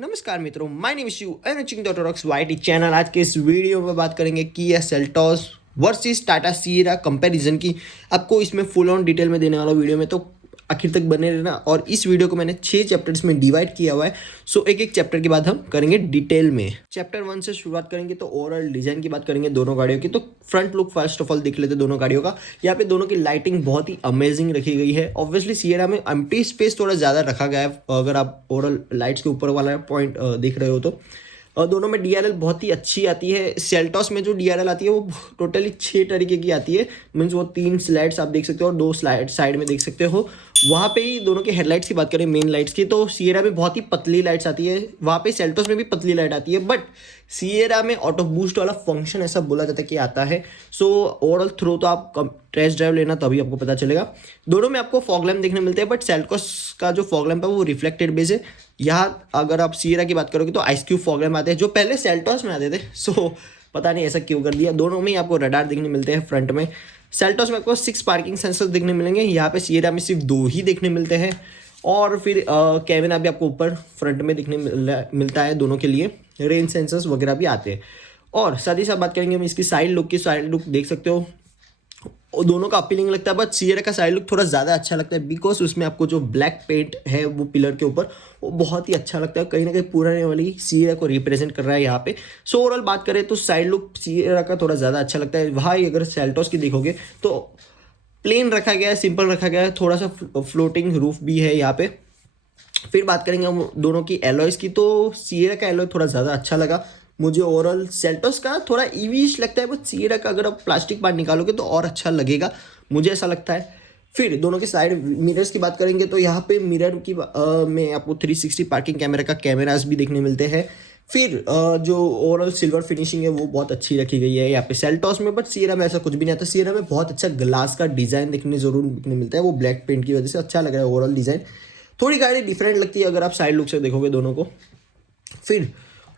नमस्कार मित्रों, my name is you and watching dot rocks YT channel. आज के इस वीडियो में बात करेंगे किया Seltos versus Tata Sierra comparison की। आपको इसमें फुल ऑन डिटेल में देने वाला वीडियो में, तो आखिर तक बने रहना। और इस वीडियो को मैंने 6 चैप्टर्स में डिवाइड किया हुआ है। सो एक एक चैप्टर के बाद हम करेंगे डिटेल में। चैप्टर 1 से शुरुआत करेंगे तो ओवरऑल डिजाइन की बात करेंगे दोनों गाड़ियों की। तो front look first of all देख लेते दोनों गाड़ियों का। यहाँ पे दोनों की लाइटिंग बहुत ही अमेजिंग रखी गई है। ऑब्वियसली सिएरा में एम्प्टी स्पेस थोड़ा ज़्यादा रखा गया है, अगर आप ओवरऑल लाइट्स के ऊपर वाला पॉइंट देख रहे हो तो। और दोनों में डीआरएल बहुत ही अच्छी आती है। सेल्टॉस में जो डीआरएल आती है वो टोटली 6 तरीके की आती है। मीन्स वो 3 स्लाइड्स आप देख सकते हो और 2 स्लाइड साइड में देख सकते हो। वहाँ पे ही दोनों के हेडलाइट्स की बात करें, मेन लाइट्स की, तो सिएरा में बहुत ही पतली लाइट्स आती है। वहाँ पे सेल्टोस में भी पतली लाइट आती है, बट सिएरा में ऑटो बूस्ट वाला फंक्शन ऐसा बोला जाता है कि आता है। सो ओवरऑल थ्रू तो आप टेस्ट ड्राइव लेना तभी आपको पता चलेगा। दोनों में आपको फॉग लैम्प देखने मिलते हैं, बट सेल्टोस का जो फॉग लैम्प है वो रिफ्लेक्टेड बेस है। यहाँ अगर आप सिएरा की बात करोगे तो आइस क्यूब फॉग लैम्प आते हैं, जो पहले सेल्टोस में आते थे। सो पता नहीं ऐसा क्यों कर दिया। दोनों में ही आपको रडार देखने मिलते हैं फ्रंट में। सेल्टोस में आपको 6 पार्किंग सेंसर्स देखने मिलेंगे, यहाँ पे सिएरा में सिर्फ 2 ही देखने मिलते हैं। और फिर कैमरा भी आपको ऊपर फ्रंट में दिखने मिलता है दोनों के लिए। रेन सेंसर्स वगैरह भी आते हैं। और साथ ही साथ बात करेंगे हम इसकी साइड लुक की। साइड लुक देख सकते हो और दोनों का अपीलिंग लगता है, बट सिएरा का साइड लुक थोड़ा ज़्यादा अच्छा लगता है बिकॉज उसमें आपको जो ब्लैक पेंट है वो पिलर के ऊपर वो बहुत ही अच्छा लगता है। कहीं ना कहीं पुराने वाली सिएरा को रिप्रेजेंट कर रहा है यहाँ पे। सो ओवरऑल बात करें तो साइड लुक सिएरा का थोड़ा ज़्यादा अच्छा लगता है। वहाँ अगर सेल्टोस की देखोगे तो प्लेन रखा गया है, सिंपल रखा गया है, थोड़ा सा फ्लोटिंग रूफ भी है यहाँ पे। फिर बात करेंगे हम दोनों की एलॉयस की, तो सिएरा का एलॉय थोड़ा ज़्यादा अच्छा लगा मुझे। ओवरऑल सेल्टोस का थोड़ा ईवीश लगता है, बट सिएरा का अगर आप प्लास्टिक पार्ट निकालोगे तो और अच्छा लगेगा, मुझे ऐसा लगता है। फिर दोनों के साइड मिरर्स की बात करेंगे तो यहाँ पे मिरर की में आपको 360 पार्किंग कैमरा का कैमरास भी देखने मिलते हैं। फिर जो ओवरऑल सिल्वर फिनिशिंग है वो बहुत अच्छी रखी गई है यहाँ पे सेल्टोस में, बट सिएरा में ऐसा कुछ भी नहीं आता। सिएरा में बहुत अच्छा ग्लास का डिज़ाइन देखने मिलता है, वो ब्लैक पेंट की वजह से अच्छा लग रहा है ओवरऑल डिज़ाइन। थोड़ी गाड़ी डिफरेंट लगती है अगर आप साइड लुक से देखोगे दोनों को। फिर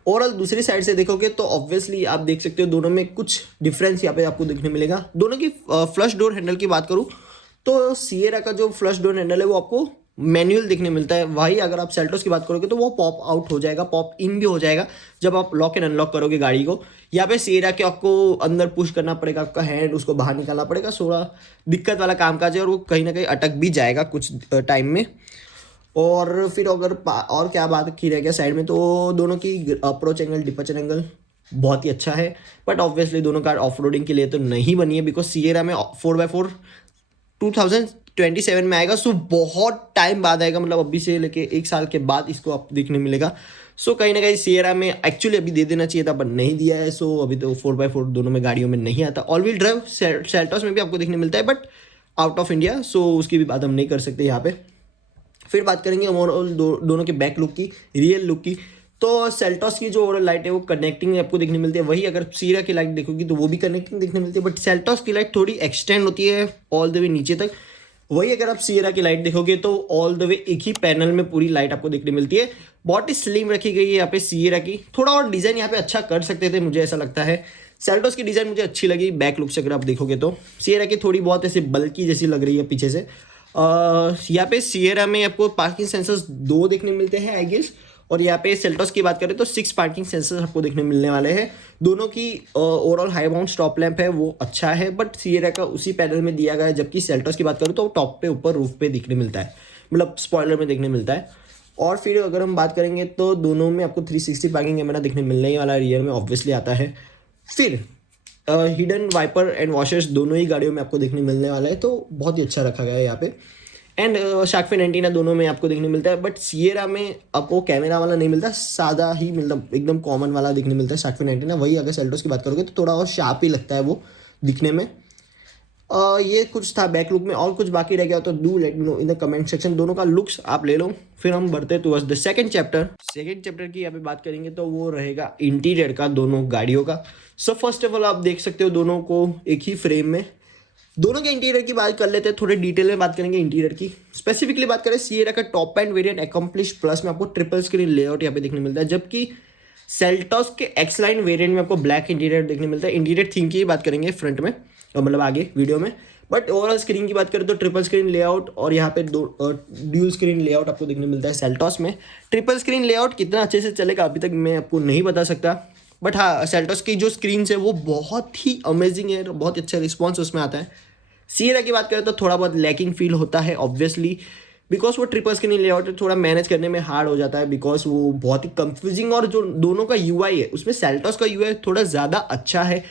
ओवरऑल दूसरी साइड से देखोगे तो ऑब्वियसली आप देख सकते हो दोनों में कुछ डिफरेंस यहाँ पे आपको देखने मिलेगा। दोनों की फ्लश डोर हैंडल की बात करूँ तो सिएरा का जो फ्लश डोर हैंडल है वो आपको मैनुअल देखने मिलता है। वही अगर आप सेल्टोस की बात करोगे तो वो पॉप आउट हो जाएगा, पॉप इन भी हो जाएगा जब आप लॉक एंड अनलॉक करोगे गाड़ी को। यहाँ पे सिएरा के आपको अंदर पुश करना पड़ेगा, आपका हैंड उसको बाहर निकालना पड़ेगा। थोड़ा दिक्कत वाला कामकाज है और वो कहीं ना कहीं अटक भी जाएगा कुछ टाइम में। और फिर अगर और क्या बात की रह गया साइड में, तो दोनों की अप्रोच एंगल डिपर्चर एंगल बहुत ही अच्छा है। बट ऑब्वियसली दोनों कार ऑफ रोडिंग के लिए तो नहीं बनी है बिकॉज सिएरा में 4x4 2027 में आएगा। सो बहुत टाइम बाद आएगा, मतलब अभी से लेके 1 साल के बाद इसको आप देखने मिलेगा। सो कहीं ना कहीं सिएरा में एक्चुअली अभी दे देना चाहिए था बट नहीं दिया है। सो अभी तो 4x4 दोनों में गाड़ियों में नहीं आता। ऑल व्हील ड्राइव सेल्टोस में भी आपको देखने मिलता है बट आउट ऑफ इंडिया, सो उसकी भी बात हम नहीं कर सकते यहाँ पे। फिर बात करेंगे ओवरऑल दोनों के बैक लुक की, रियल लुक की। तो सेल्टोस की जो ओवरऑल लाइट है वो कनेक्टिंग आपको देखने मिलती है। वही अगर सिएरा की लाइट देखोगी तो वो भी कनेक्टिंग देखने मिलती है, बट सेल्टोस की लाइट थोड़ी एक्सटेंड होती है ऑल द वे नीचे तक। वही अगर आप सिएरा की लाइट देखोगे तो ऑल द वे एक ही पैनल में पूरी लाइट आपको देखने मिलती है। बहुत ही स्लिम रखी गई है यहाँ पे सिएरा की। थोड़ा और डिज़ाइन यहाँ पे अच्छा कर सकते थे, मुझे ऐसा लगता है। सेल्टोस की डिज़ाइन मुझे अच्छी लगी बैक लुक से अगर आप देखोगे तो। सिएरा की थोड़ी बहुत ऐसे बल्कि जैसी लग रही है पीछे से। यहाँ पे सिएरा में आपको पार्किंग सेंसर्स 2 देखने मिलते हैं आई गेस। और यहाँ पे सेल्टोस की बात करें तो 6 पार्किंग सेंसर्स आपको देखने मिलने वाले हैं। दोनों की overall high bound stop lamp है वो अच्छा है, बट सिएरा का उसी पैनल में दिया गया है। जबकि सेल्टोस की बात करूँ तो टॉप पे ऊपर रूफ पे दिखने मिलता है, मतलब स्पॉइलर में देखने मिलता है। और फिर अगर हम बात करेंगे तो दोनों में आपको 360 पार्किंग कैमरा देखने मिलने ही वाला, रियर में ऑब्वियसली आता है। फिर हिडन वाइपर एंड वॉशर्स दोनों ही गाड़ियों में आपको देखने मिलने वाला है, तो बहुत ही अच्छा रखा गया है यहाँ पे। एंड शार्क फिन एंटीना दोनों में आपको देखने मिलता है, बट सिएरा में आपको कैमरा वाला नहीं मिलता, सादा ही मतलब एकदम कॉमन वाला देखने मिलता है शार्क फिन एंटीना। वही अगर सेल्टोस की बात करोगे तो थोड़ा और शार्प ही लगता है वो दिखने में। ये कुछ था बैक लुक में। और कुछ बाकी रह गया तो do let me know in the comment section. दोनों का लुक्स आप ले लो। फिर हम बढ़ते टुवर्ड्स द सेकंड चैप्टर की यहाँ पे बात करेंगे तो वो रहेगा इंटीरियर का दोनों गाड़ियों का। सो फर्स्ट ऑफ ऑल आप देख सकते हो दोनों को एक ही फ्रेम में। दोनों के इंटीरियर की बात कर लेते हैं, थोड़े डिटेल में बात करेंगे इंटीरियर की। स्पेसिफिकली बात करें सिएरा का top end variant accomplish plus में आपको ट्रिपल स्क्रीन लेआउट यहाँ पे देखने मिलता है, जबकि सेल्टोस के एक्स लाइन वेरिएंट में आपको ब्लैक इंटीरियर देखने मिलता है। इंटीरियर थीम की बात करेंगे फ्रंट में, मतलब आगे वीडियो में। बट ओवरऑल स्क्रीन की बात करें तो ट्रिपल स्क्रीन लेआउट और यहाँ पे दो ड्यूल स्क्रीन लेआउट आपको देखने मिलता है सेल्टॉस में। ट्रिपल स्क्रीन लेआउट कितना अच्छे से चलेगा अभी तक मैं आपको नहीं बता सकता, बट हाँ सेल्टॉस की जो स्क्रीन है वो बहुत ही अमेजिंग है, बहुत अच्छा रिस्पॉन्स उसमें आता है। सिएरा की बात करें तो थोड़ा बहुत लैकिंग फील होता है ऑब्वियसली, बिकॉज वो ट्रिपल स्क्रीन लेआउट थोड़ा मैनेज करने में हार्ड हो जाता है, बिकॉज वो बहुत ही कंफ्यूजिंग, और जो दोनों का यूआई है उसमें सेल्टॉस का यूआई थोड़ा ज़्यादा अच्छा है,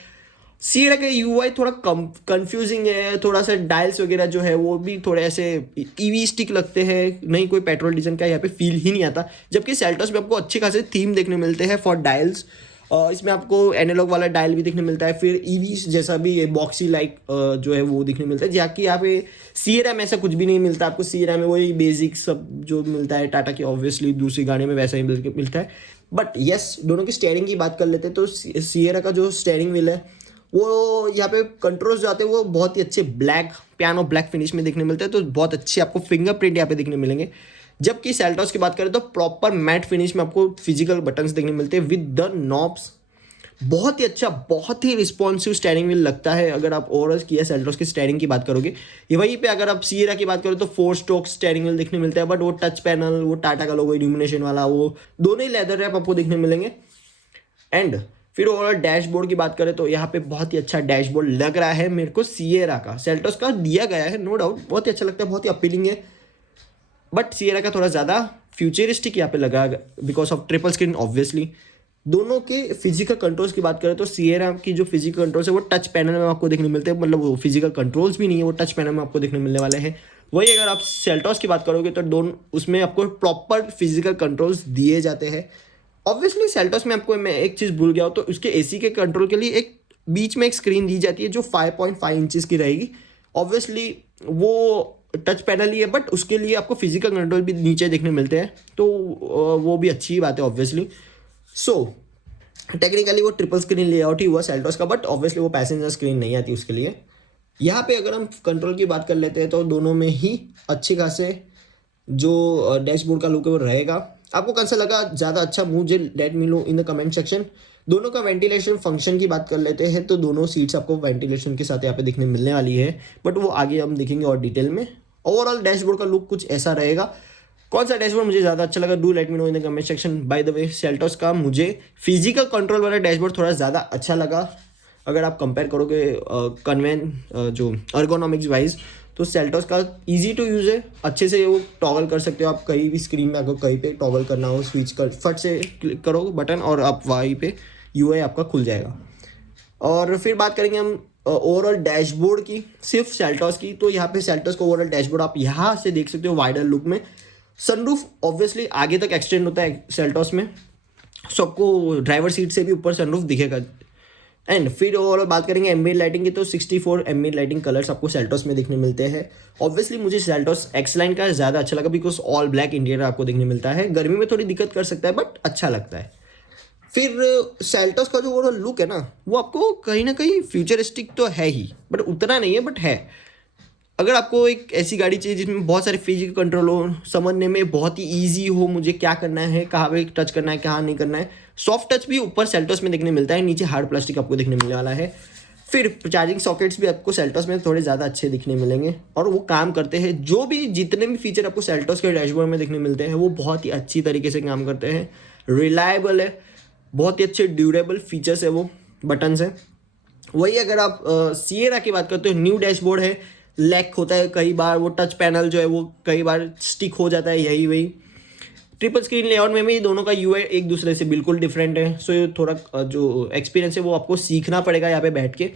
सिएरा का यूआई थोड़ा कम कंफ्यूजिंग है, थोड़ा सा डायल्स वगैरह जो है वो भी थोड़े ऐसे ईवी स्टिक लगते हैं, नहीं कोई पेट्रोल डीजल का यहाँ पे फील ही नहीं आता। जबकि सेल्टॉस में आपको अच्छे खासे थीम देखने मिलते हैं फॉर डायल्स, इसमें आपको एनालॉग वाला डायल भी देखने मिलता है, फिर ईवी जैसा भी बॉक्सी लाइक जो है वो देखने मिलता है, जबकि यहाँ पे सिएरा में ऐसा कुछ भी नहीं मिलता आपको। सिएरा में वही बेसिक सब जो मिलता है टाटा की ऑब्वियसली दूसरी गाड़ी में वैसा ही मिलता है। बट यस दोनों की स्टेयरिंग की बात कर लेते हैं तो सिएरा का जो स्टेयरिंग व्हील है वो यहाँ पे कंट्रोल्स जो आते हैं वो बहुत ही अच्छे ब्लैक पियानो ब्लैक फिनिश में देखने मिलते हैं, तो बहुत अच्छे आपको फिंगरप्रिंट यहाँ पे देखने मिलेंगे। जबकि सेल्टॉस की बात करें तो प्रॉपर मैट फिनिश में आपको फिजिकल बटन्स देखने मिलते हैं विद द नॉब्स। बहुत ही अच्छा बहुत ही रिस्पॉन्सिव स्टेयरिंग व्हील लगता है अगर आप ओवरऑल किया सेल्टॉस की स्टेयरिंग की बात करोगे। ये वहीं पे अगर आप सिएरा की बात करो तो 4 स्ट्रोक स्टेयरिंग व्हील देखने मिलता है, बट वो टच पैनल वो टाटा का लोगो इल्यूमिनेशन वाला वो दोनों ही लेदर रैप आपको देखने मिलेंगे। एंड फिर ओवरऑल डैशबोर्ड की बात करें तो यहाँ पे बहुत ही अच्छा डैशबोर्ड लग रहा है मेरे को सिएरा का, सेल्टॉस का दिया गया है नो डाउट, बहुत ही अच्छा लगता है, बहुत ही अपीलिंग है, बट सिएरा का थोड़ा ज़्यादा फ्यूचरिस्टिक यहाँ पे लगा because of triple screen obviously. दोनों के फिजिकल कंट्रोल्स की बात करें तो सिएरा की जो फिजिकल कंट्रोल्स है वो टच पैनल में आपको देखने मिलते हैं, मतलब वो फिजिकल कंट्रोल्स भी नहीं है, वो टच पैनल में आपको देखने मिलने वाले हैं। वही अगर आप सेल्टॉस की बात करोगे तो दोनों उसमें आपको प्रॉपर फिजिकल कंट्रोल्स दिए जाते हैं। ऑब्वियसली सेल्टॉस में आपको मैं एक चीज़ भूल गया हूँ, तो उसके एसी के कंट्रोल के लिए एक बीच में एक स्क्रीन दी जाती है जो 5.5 इंचज़ की रहेगी। ऑब्वियसली वो टच पैनल ही है, बट उसके लिए आपको फिजिकल कंट्रोल भी नीचे देखने मिलते हैं, तो वो भी अच्छी बात है ऑब्वियसली। सो टेक्निकली वो ट्रिपल स्क्रीन लेआउट ही हुआ सेल्टॉस का, बट ऑब्वियसली वो पैसेंजर स्क्रीन नहीं आती उसके लिए। यहाँ पे अगर हम कंट्रोल की बात कर लेते हैं तो दोनों में ही अच्छे खासे जो डैशबोर्ड का लुक है वो रहेगा। आपको कौन सा लगा ज़्यादा अच्छा, मुझे let me know in the comment section. दोनों का वेंटिलेशन फंक्शन की बात कर लेते हैं तो दोनों सीट्स आपको वेंटिलेशन के साथ यहाँ पे दिखने मिलने वाली है, बट वो आगे हम देखेंगे और डिटेल में। ओवरऑल डैशबोर्ड का लुक कुछ ऐसा रहेगा। कौन सा डैशबोर्ड मुझे ज़्यादा अच्छा लगा do let me know in the comment section. By the way Seltos का मुझे फिजिकल कंट्रोल वाला डैशबोर्ड थोड़ा ज़्यादा अच्छा लगा अगर आप कंपेयर करोगे जो अर्गोनॉमिक्स वाइज, तो सेल्टॉस का इजी टू यूज़ है, अच्छे से वो टॉगल कर सकते हो आप कहीं भी स्क्रीन में, अगर कहीं पे टॉगल करना हो स्विच कर फट से क्लिक करो बटन और आप वहीं पे यूआई आपका खुल जाएगा। और फिर बात करेंगे हम ओवरऑल डैशबोर्ड की, सिर्फ सेल्टॉस की, तो यहाँ पे सेल्टॉस का ओवरऑल डैशबोर्ड आप यहाँ से देख सकते हो वाइडर लुक में। सनरूफ ऑब्वियसली आगे तक एक्सटेंड होता है सेल्टॉस में, सो आपको ड्राइवर सीट से भी ऊपर सनरूफ दिखेगा। एंड फिर ओवरऑल बात करेंगे एम्बिएंट लाइटिंग की, तो 64 एम्बिएंट लाइटिंग कलर्स आपको सेल्टॉस में देखने मिलते हैं। ऑब्वियसली मुझे सेल्टॉस एक्स लाइन का ज़्यादा अच्छा लगा बिकॉज ऑल ब्लैक इंटीरियर आपको देखने मिलता है, गर्मी में थोड़ी दिक्कत कर सकता है बट अच्छा लगता है। फिर सेल्टॉस का जो ओवरऑल लुक है ना वो आपको कहीं ना कहीं फ्यूचरिस्टिक तो है ही, बट उतना नहीं है बट है। अगर आपको एक ऐसी गाड़ी चाहिए जिसमें बहुत सारे फिजिकल कंट्रोल हो, समझने में बहुत ही ईजी हो मुझे क्या करना है, कहाँ पे टच करना है कहाँ नहीं करना है, सॉफ्ट टच भी ऊपर सेल्टॉस में देखने मिलता है, नीचे हार्ड प्लास्टिक आपको देखने मिलने वाला है। फिर चार्जिंग सॉकेट्स भी आपको सेल्टॉस में थोड़े ज़्यादा अच्छे दिखने मिलेंगे और वो काम करते हैं, जो भी जितने भी फीचर आपको सेल्टॉस के डैशबोर्ड में देखने मिलते हैं वो बहुत ही अच्छी तरीके से काम करते हैं, रिलायबल है, बहुत ही अच्छे ड्यूरेबल फीचर्स है वो बटन्स हैं। वही अगर आप सिएरा की बात करते हो, न्यू डैशबोर्ड है, लैक होता है कई बार, वो टच पैनल जो है वो कई बार स्टिक हो जाता है, यही वही ट्रिपल स्क्रीन लेआउट में भी दोनों का यूआई एक दूसरे से बिल्कुल डिफरेंट है। सो ये थोड़ा जो एक्सपीरियंस है वो आपको सीखना पड़ेगा यहाँ पे बैठ के।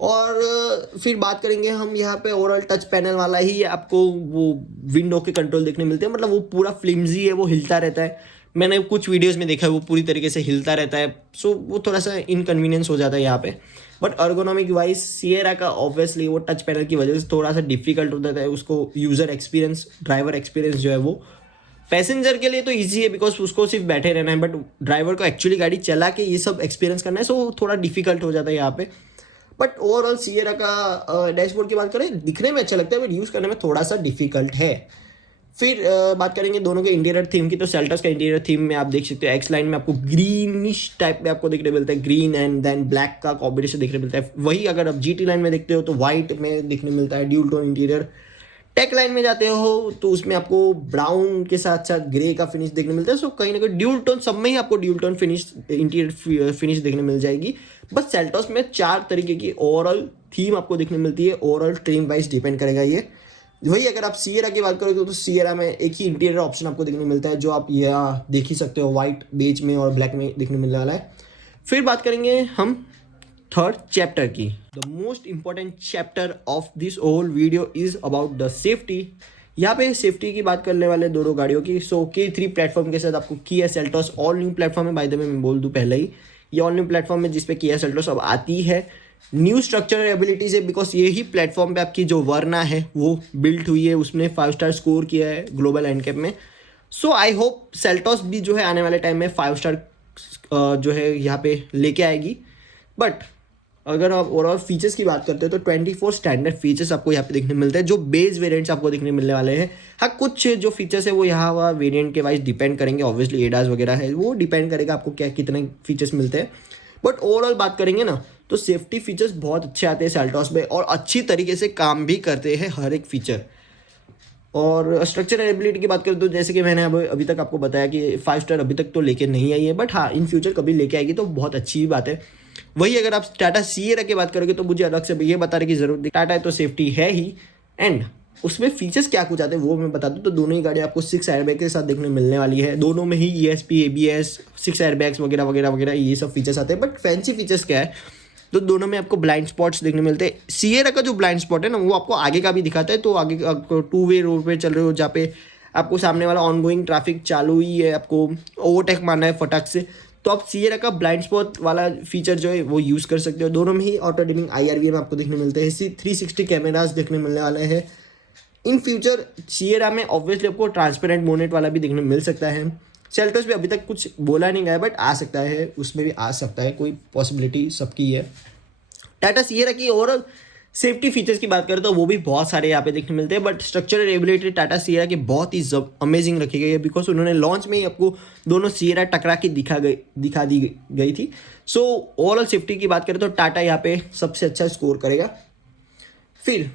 और फिर बात करेंगे हम यहाँ पे ओवरऑल टच पैनल वाला ही आपको वो विंडो के कंट्रोल देखने मिलते हैं, मतलब वो पूरा फ्लिम्जी है, वो हिलता रहता है, मैंने कुछ वीडियोस में देखा है वो पूरी तरीके से हिलता रहता है, सो वो थोड़ा सा इनकन्वीनियंस हो जाता है यहाँ पे। बट अर्गोनॉमिक वाइज सिएरा का ऑब्वियसली वो टच पैनल की वजह से थोड़ा सा डिफिकल्ट हो जाता है उसको, यूज़र एक्सपीरियंस ड्राइवर एक्सपीरियंस जो है वो पैसेंजर के लिए तो ईजी है बिकॉज उसको सिर्फ बैठे रहना है, बट ड्राइवर को एक्चुअली गाड़ी चला के ये सब एक्सपीरियंस करना है, सो थोड़ा डिफिकल्ट हो जाता है यहाँ पे। बट ओवरऑल सिएरा का डैशबोर्ड की बात करें दिखने में अच्छा लगता है बट यूज़ करने में थोड़ा सा डिफिकल्ट है। फिर बात करेंगे दोनों के इंटीरियर थीम की, तो सेल्टॉस का इंटीरियर थीम में आप देख सकते हो एक्स लाइन में आपको ग्रीनिश टाइप में आपको देखने मिलता है, ग्रीन एंड देन ब्लैक का कॉम्बिनेशन देखने मिलता है। वही अगर आप जीटी लाइन में देखते हो तो व्हाइट में देखने मिलता है dual tone interior. Tech line में जाते हो तो उसमें आपको ब्राउन के साथ साथ ग्रे का फिनिश देखने मिलता है। सो कहीं ना कहीं ड्यूल टोन सब में ही आपको dual tone finish interior finish देखने मिल जाएगी। बस सेल्टॉस में 4 तरीके की ओवरऑल थीम आपको देखने मिलती है, ओवरऑल ट्रिम वाइज डिपेंड करेगा ये। वही अगर आप सियरा की बात करोगे तो सियरा में एक ही इंटीरियर ऑप्शन आपको देखने मिलता है, जो आप यहाँ देख ही सकते हो, व्हाइट बेज में और ब्लैक में देखने मिलने वाला है। फिर बात करेंगे हम थर्ड चैप्टर की। The most important chapter of this whole video is about the safety. यहाँ पे सेफ्टी की बात करने वाले दोनों गाड़ियों की। सो K3 प्लेटफॉर्म के साथ आपको Kia Seltos all new platform है। बाय द वे मैं बोल दूँ पहले ही, ये ऑल न्यू प्लेटफॉर्म है जिसपे किया सेल्टॉस अब आती है। न्यू स्ट्रक्चरल एबिलिटीज है बिकॉज यही प्लेटफॉर्म पे आपकी जो वर्ना है वो बिल्ट हुई है, उसने 5 स्टार स्कोर किया है ग्लोबल एनकैप में। सो आई होप सेल्टॉस भी जो है आने वाले टाइम में 5 स्टार जो है यहाँ पे लेके आएगी। बट अगर आप ओवरऑल फीचर्स की बात करते हैं तो 24 स्टैंडर्ड फीचर्स आपको यहाँ पे देखने मिलते हैं, जो बेस वेरिएंट्स आपको देखने मिलने वाले हैं। हाँ, कुछ जो फीचर्स है वो यहाँ वहाँ वेरिएंट के वाइज डिपेंड करेंगे, ऑब्वियसली एडास वगैरह है वो डिपेंड करेगा आपको क्या कितने फीचर्स मिलते हैं। बट ओवरऑल बात करेंगे ना तो सेफ्टी फीचर्स बहुत अच्छे आते हैं सेल्टॉस में और अच्छी तरीके से काम भी करते हैं हर एक फीचर। और स्ट्रक्चरल एबिलिटी की बात करें तो जैसे कि मैंने अभी तक आपको बताया कि 5 स्टार अभी तक तो लेके नहीं आई है, बट हाँ इन फ्यूचर कभी लेके आएगी तो बहुत अच्छी बात है। वही अगर आप टाटा सियरा की बात करोगे तो मुझे अलग से ये बताने की जरूरत नहीं, टाटा तो सेफ्टी है ही, एंड उसमें फीचर्स क्या कुछ आते हैं वो मैं बता दूं तो दोनों ही गाड़ी आपको 6 एयरबैग के साथ देखने मिलने वाली है। दोनों में ही ESP ABS 6 एयरबैग्स वगैरह वगैरह वगैरह ये सब फीचर्स आते हैं। बट फैंसी फीचर्स क्या है तो दोनों में आपको ब्लाइंड स्पॉट्स देखने मिलते हैं। सियरा का जो ब्लाइंड स्पॉट है ना वो आपको आगे का भी दिखाता है, तो आगे आपको 2 वे रोड पे चल रहे हो जहाँ पे आपको सामने वाला ऑनगोइंग ट्रैफिक चालू ही है, आपको ओवरटेक मारना है फटाक से, तो आप सियरा का ब्लाइंड स्पॉट वाला फीचर जो है वो यूज़ कर सकते हो। दोनों में ही ऑटो डिमिंग IRV आपको देखने मिलते हैं। 360 कैमरास देखने मिलने वाले हैं। इन फ्यूचर सियरा में ऑब्वियसली आपको ट्रांसपेरेंट बोनेट वाला भी देखने मिल सकता है। सेल्टॉस में अभी तक कुछ बोला नहीं गया बट आ सकता है, उसमें भी आ सकता है, कोई पॉसिबिलिटी सबकी है। टाटा सियरा की ओवरऑल सेफ्टी फीचर्स की बात करें तो वो भी बहुत सारे यहाँ पे देखने मिलते हैं, but structural ability Tata Sierra की बहुत ही अमेजिंग रखी गई है बिकॉज उन्होंने लॉन्च में ही आपको दोनों सियरा टकरा के दिखा दी गई थी। सो ओवरऑल सेफ्टी की बात करें तो टाटा यहाँ पे सबसे अच्छा स्कोर करेगा। फिर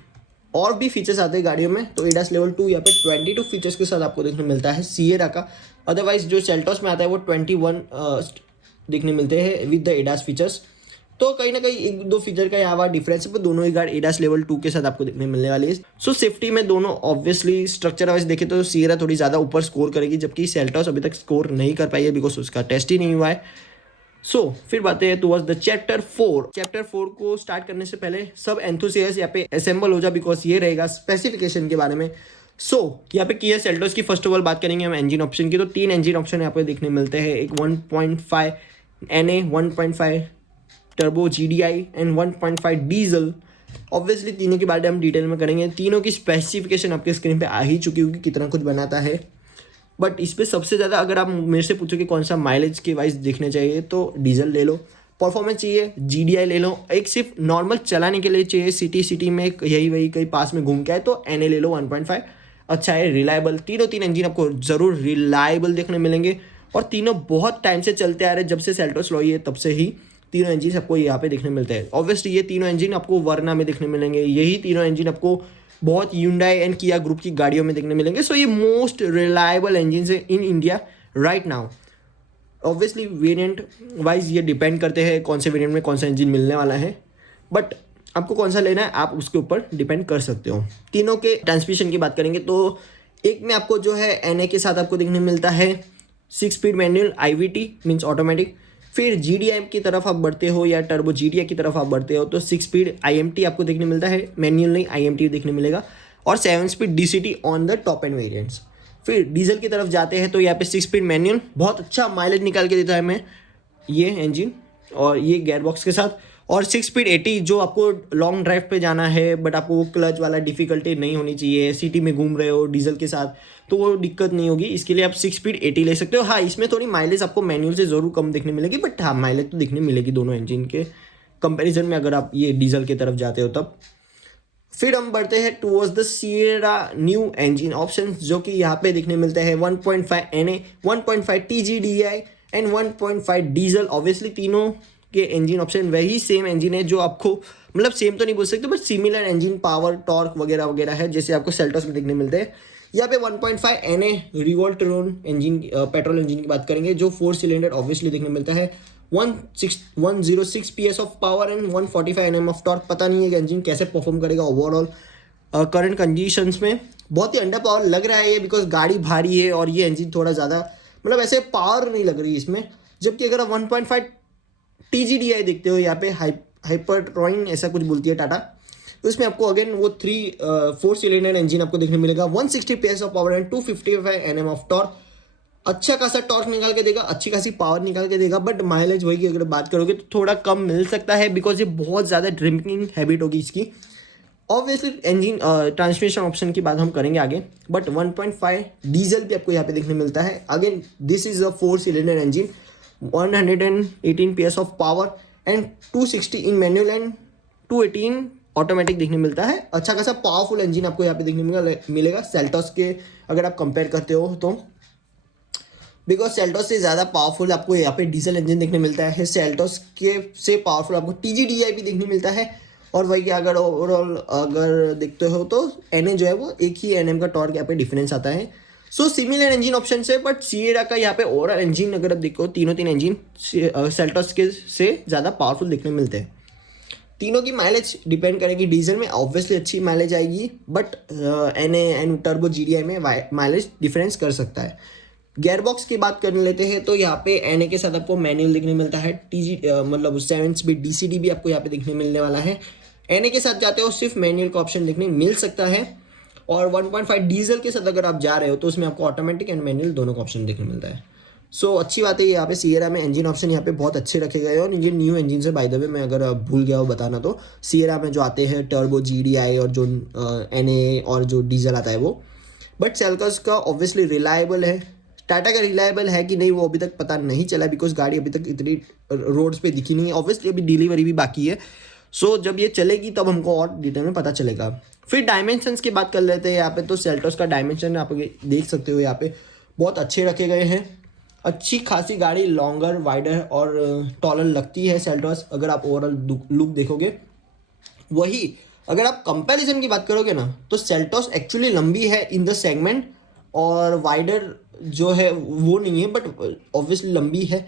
और भी फीचर्स आते हैं गाड़ियों में, तो एडास लेवल 2 यहाँ पे 22 फीचर्स के साथ आपको देखने मिलता है सियरा का। अदरवाइज जो सेल्टॉस में आता है वो 21 देखने मिलते हैं विद द एडास फीचर्स। तो कहीं ना कहीं 1-2 फीचर का यहाँ वहाँ डिफरेंस है, पर दोनों ही गाड़ी एडास लेवल 2 के साथ आपको देखने मिलने वाली है। सो सेफ्टी में दोनों ऑब्वियसली स्ट्रक्चर वाइज देखें तो सियरा थोड़ी ज़्यादा ऊपर स्कोर करेगी, जबकि सेल्टॉस अभी तक स्कोर नहीं कर पाई है बिकॉज उसका टेस्ट ही नहीं हुआ है। सो फिर बातें हैं टुवर्ड्स द चैप्टर 4। चैप्टर 4 को स्टार्ट करने से पहले सब एंथुसियास्ट यहाँ पे असेंबल हो जा बिकॉज ये रहेगा स्पेसिफिकेशन के बारे में। यहाँ पे किया सेल्टॉस की फर्स्ट ऑफ ऑल बात करेंगे हम इंजन ऑप्शन की, तो 3 इंजन ऑप्शन यहाँ पे देखने मिलते हैं। एक 1.5 NA, 1.5 turbo GDI and 1.5 diesel. Obviously तीनों के बारे में हम डिटेल में करेंगे। तीनों की स्पेसिफिकेशन आपके स्क्रीन पे आ ही चुकी होगी कितना कुछ बनाता है, बट इस पर सबसे ज़्यादा अगर आप मेरे से पूछो कि कौन सा माइलेज के वाइज देखने चाहिए तो डीजल ले लो, परफॉर्मेंस चाहिए GDI ले लो, एक सिर्फ नॉर्मल चलाने के लिए चाहिए सिटी में यही वही कहीं पास में घूम के आए तो NA ले लो 1.5, अच्छा है रिलायबल। तीनों इंजन आपको ज़रूर रिलायबल देखने मिलेंगे और तीनों बहुत टाइम से चलते आ रहे हैं, जब से सेल्टॉस लॉन्च है तब से ही तीनों इंजन आपको यहाँ पे देखने मिलते हैं। ऑब्वियसली ये तीनों इंजन आपको वर्ना में देखने मिलेंगे, यही तीनों इंजन आपको बहुत Hyundai एंड किया ग्रुप की गाड़ियों में देखने मिलेंगे। सो ये मोस्ट रिलायबल इंजन है in India right now. Obviously variant wise ये डिपेंड करते हैं कौन से वेरिएंट में कौन सा इंजन मिलने वाला है, बट आपको कौन सा लेना है आप उसके ऊपर डिपेंड कर सकते हो। तीनों के ट्रांसमिशन की बात करेंगे तो एक में आपको जो है NA के साथ आपको देखने मिलता है 6 speed manual IVT means automatic. फिर GDI की तरफ आप बढ़ते हो या टर्बो GDI की तरफ आप बढ़ते हो तो 6 स्पीड IMT आपको देखने मिलता है, मैनुअल नहीं IMT देखने मिलेगा, और 7 speed DCT on the top and variants. फिर डीजल की तरफ जाते हैं तो यहाँ पे 6 स्पीड मैनुअल बहुत अच्छा माइलेज निकाल के देता है हमें ये इंजन और ये गेयर बॉक्स के साथ, और 6 स्पीड 80 जो आपको लॉन्ग ड्राइव पे जाना है बट आपको वो क्लच वाला डिफिकल्टी नहीं होनी चाहिए, सिटी में घूम रहे हो डीजल के साथ तो वो दिक्कत नहीं होगी, इसके लिए आप 6 स्पीड 80 ले सकते हो। हाँ इसमें थोड़ी माइलेज आपको मैनुअल से ज़रूर कम देखने मिलेगी, बट हाँ माइलेज तो दिखने मिलेगी दोनों इंजन के कंपैरिजन में अगर आप ये डीजल की तरफ जाते हो तब। फिर हम बढ़ते हैं towards the Sierra new engine option, जो कि यहाँ पे देखने मिलते हैं 1.5 NA, 1.5 TGDI and 1.5 diesel. Obviously तीनों के इंजन ऑप्शन वही सेम इंजन है, जो आपको मतलब सेम तो नहीं बोल सकते but similar engine power torque वगैरह वगैरह है, जैसे आपको सेल्टोस में देखने मिलते हैं। यहाँ पे 1.5 NA रिवोल्ट्रॉन इंजन पेट्रोल इंजन की बात करेंगे, जो 4 सिलेंडर ऑब्वियसली देखने मिलता है। 106 PS of power and 145 Nm of torque. पता नहीं है कि इंजन कैसे परफॉर्म करेगा ओवरऑल करंट कंडीशंस में। बहुत ही अंडर पावर लग रहा है ये, बिकॉज गाड़ी भारी है और ये इंजन थोड़ा ज़्यादा मतलब ऐसे पावर नहीं लग रही इसमें। जबकि अगर आप 1.5 TGDI देखते हो यहाँ पे हाइपर ट्रॉइंग ऐसा कुछ बोलती है टाटा, तो इसमें आपको अगेन वो 4 सिलेंडर इंजन आपको देखने मिलेगा। 160 PS of power and 255 Nm of torque. अच्छा खासा टॉर्क निकाल के देगा, अच्छी खासी पावर निकाल के देगा, बट माइलेज वही की अगर बात करोगे तो थोड़ा कम मिल सकता है, बिकॉज ये बहुत ज़्यादा ड्रिंकिंग हैबिट होगी इसकी। ऑब्वियसली इंजन ट्रांसमिशन ऑप्शन की बात हम करेंगे आगे, बट 1.5 डीजल भी आपको यहाँ पे देखने मिलता है। Again this is a 4 cylinder engine, 118 PS of power and 260 in manual and 218 automatic देखने मिलता है। अच्छा खासा पावरफुल इंजन आपको यहाँ पे देखने मिलेगा सेल्टोस के अगर आप कंपेयर करते हो तो, बिकॉज सेल्टोस से ज़्यादा पावरफुल आपको यहाँ पे डीजल इंजन देखने मिलता है। सेल्टोस के से पावरफुल आपको TGDI भी देखने मिलता है। और वही कि अगर ओवरऑल अगर देखते हो तो NA जो है वो एक ही NM का टॉर्क यहाँ पे डिफरेंस आता है। सो सिमिलर इंजन ऑप्शन से, बट सिएरा का यहाँ पे ओवरऑल इंजन अगर आप देखो तीनों इंजन सेल्टोस के से ज़्यादा पावरफुल देखने मिलते हैं। तीनों की माइलेज डिपेंड करेगी। डीजल में ऑब्वियसली अच्छी माइलेज आएगी, but NA and turbo GDI में माइलेज डिफरेंस कर सकता है। गियर बॉक्स की बात कर लेते हैं तो यहाँ पे NA के साथ आपको मैनुअल देखने मिलता है। मतलब 7 स्पीड DCD भी आपको यहाँ पे देखने मिलने वाला है। NA के साथ जाते हो सिर्फ मैनुअल का ऑप्शन देखने मिल सकता है। और 1.5 डीजल के साथ अगर आप जा रहे हो तो उसमें आपको ऑटोमेटिक एंड मैनुअल दोनों का ऑप्शन देखने मिलता है। सो अच्छी बात है यहाँ पे सिएरा में इंजन ऑप्शन यहाँ पे बहुत अच्छे रखे गए हैं। और ये न्यू इंजन से बाय द वे मैं अगर भूल गया हो बताना, तो सिएरा में जो आते हैं टर्बो GDI और जो NA और जो डीजल आता है वो, बट सेल्टोस का ऑब्वियसली रिलायबल है। टाटा का रिलायबल है कि नहीं वो अभी तक पता नहीं चला, बिकॉज गाड़ी अभी तक इतनी रोड्स पे दिखी नहीं है। ऑब्वियसली अभी डिलीवरी भी बाकी है, सो जब ये चलेगी तब हमको और डिटेल में पता चलेगा। फिर डायमेंशंस की बात कर लेते हैं यहाँ पे, तो सेल्टोस का डायमेंशन आप देख सकते हो यहाँ पे बहुत अच्छे रखे गए हैं। अच्छी खासी गाड़ी लॉन्गर वाइडर और टॉलर लगती है सेल्टोस अगर आप ओवरऑल लुक देखोगे। वही अगर आप कंपैरिजन की बात करोगे ना, तो सेल्टोस एक्चुअली लंबी है इन द सेगमेंट और वाइडर जो है वो नहीं है, बट ऑब्वियसली लंबी है।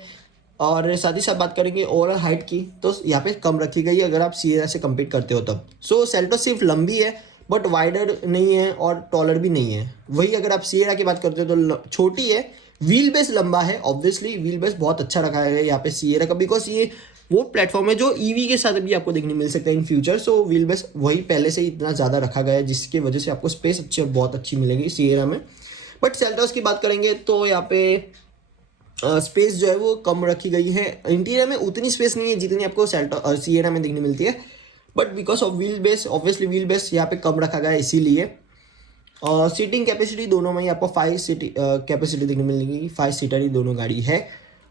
और साथ ही साथ बात करेंगे ओवरऑल हाइट की, तो यहाँ पे कम रखी गई है अगर आप सिएरा से कम्पीट करते हो तब। सो सेल्टोस सिर्फ लंबी है बट वाइडर नहीं है और टॉलर भी नहीं है। वही अगर आप सिएरा की बात करते हो तो छोटी है, व्हील बेस लंबा है। ऑब्वियसली व्हील बेस बहुत अच्छा रखा है यहाँ पे सिएरा का, बिकॉज ये वो प्लेटफॉर्म है जो ईवी के साथ भी आपको देखने मिल सकता है in future. So wheel base वही पहले से ही इतना ज़्यादा रखा गया है, जिसकी वजह से आपको स्पेस अच्छी बहुत अच्छी मिलेगी सिएरा में। बट सेल्टोस की बात करेंगे तो यहाँ पे स्पेस जो है वो कम रखी गई है। इंटीरियर में उतनी स्पेस नहीं है जितनी आपको सिएरा में देखने मिलती है, but because of wheel base, obviously wheel base यहाँ पे कम रखा गया है इसीलिए। सीटिंग कैपेसिटी दोनों में ही आपको 5 सीट कैपेसिटी देखने मिलेगी, 5 सीटर ही दोनों गाड़ी है।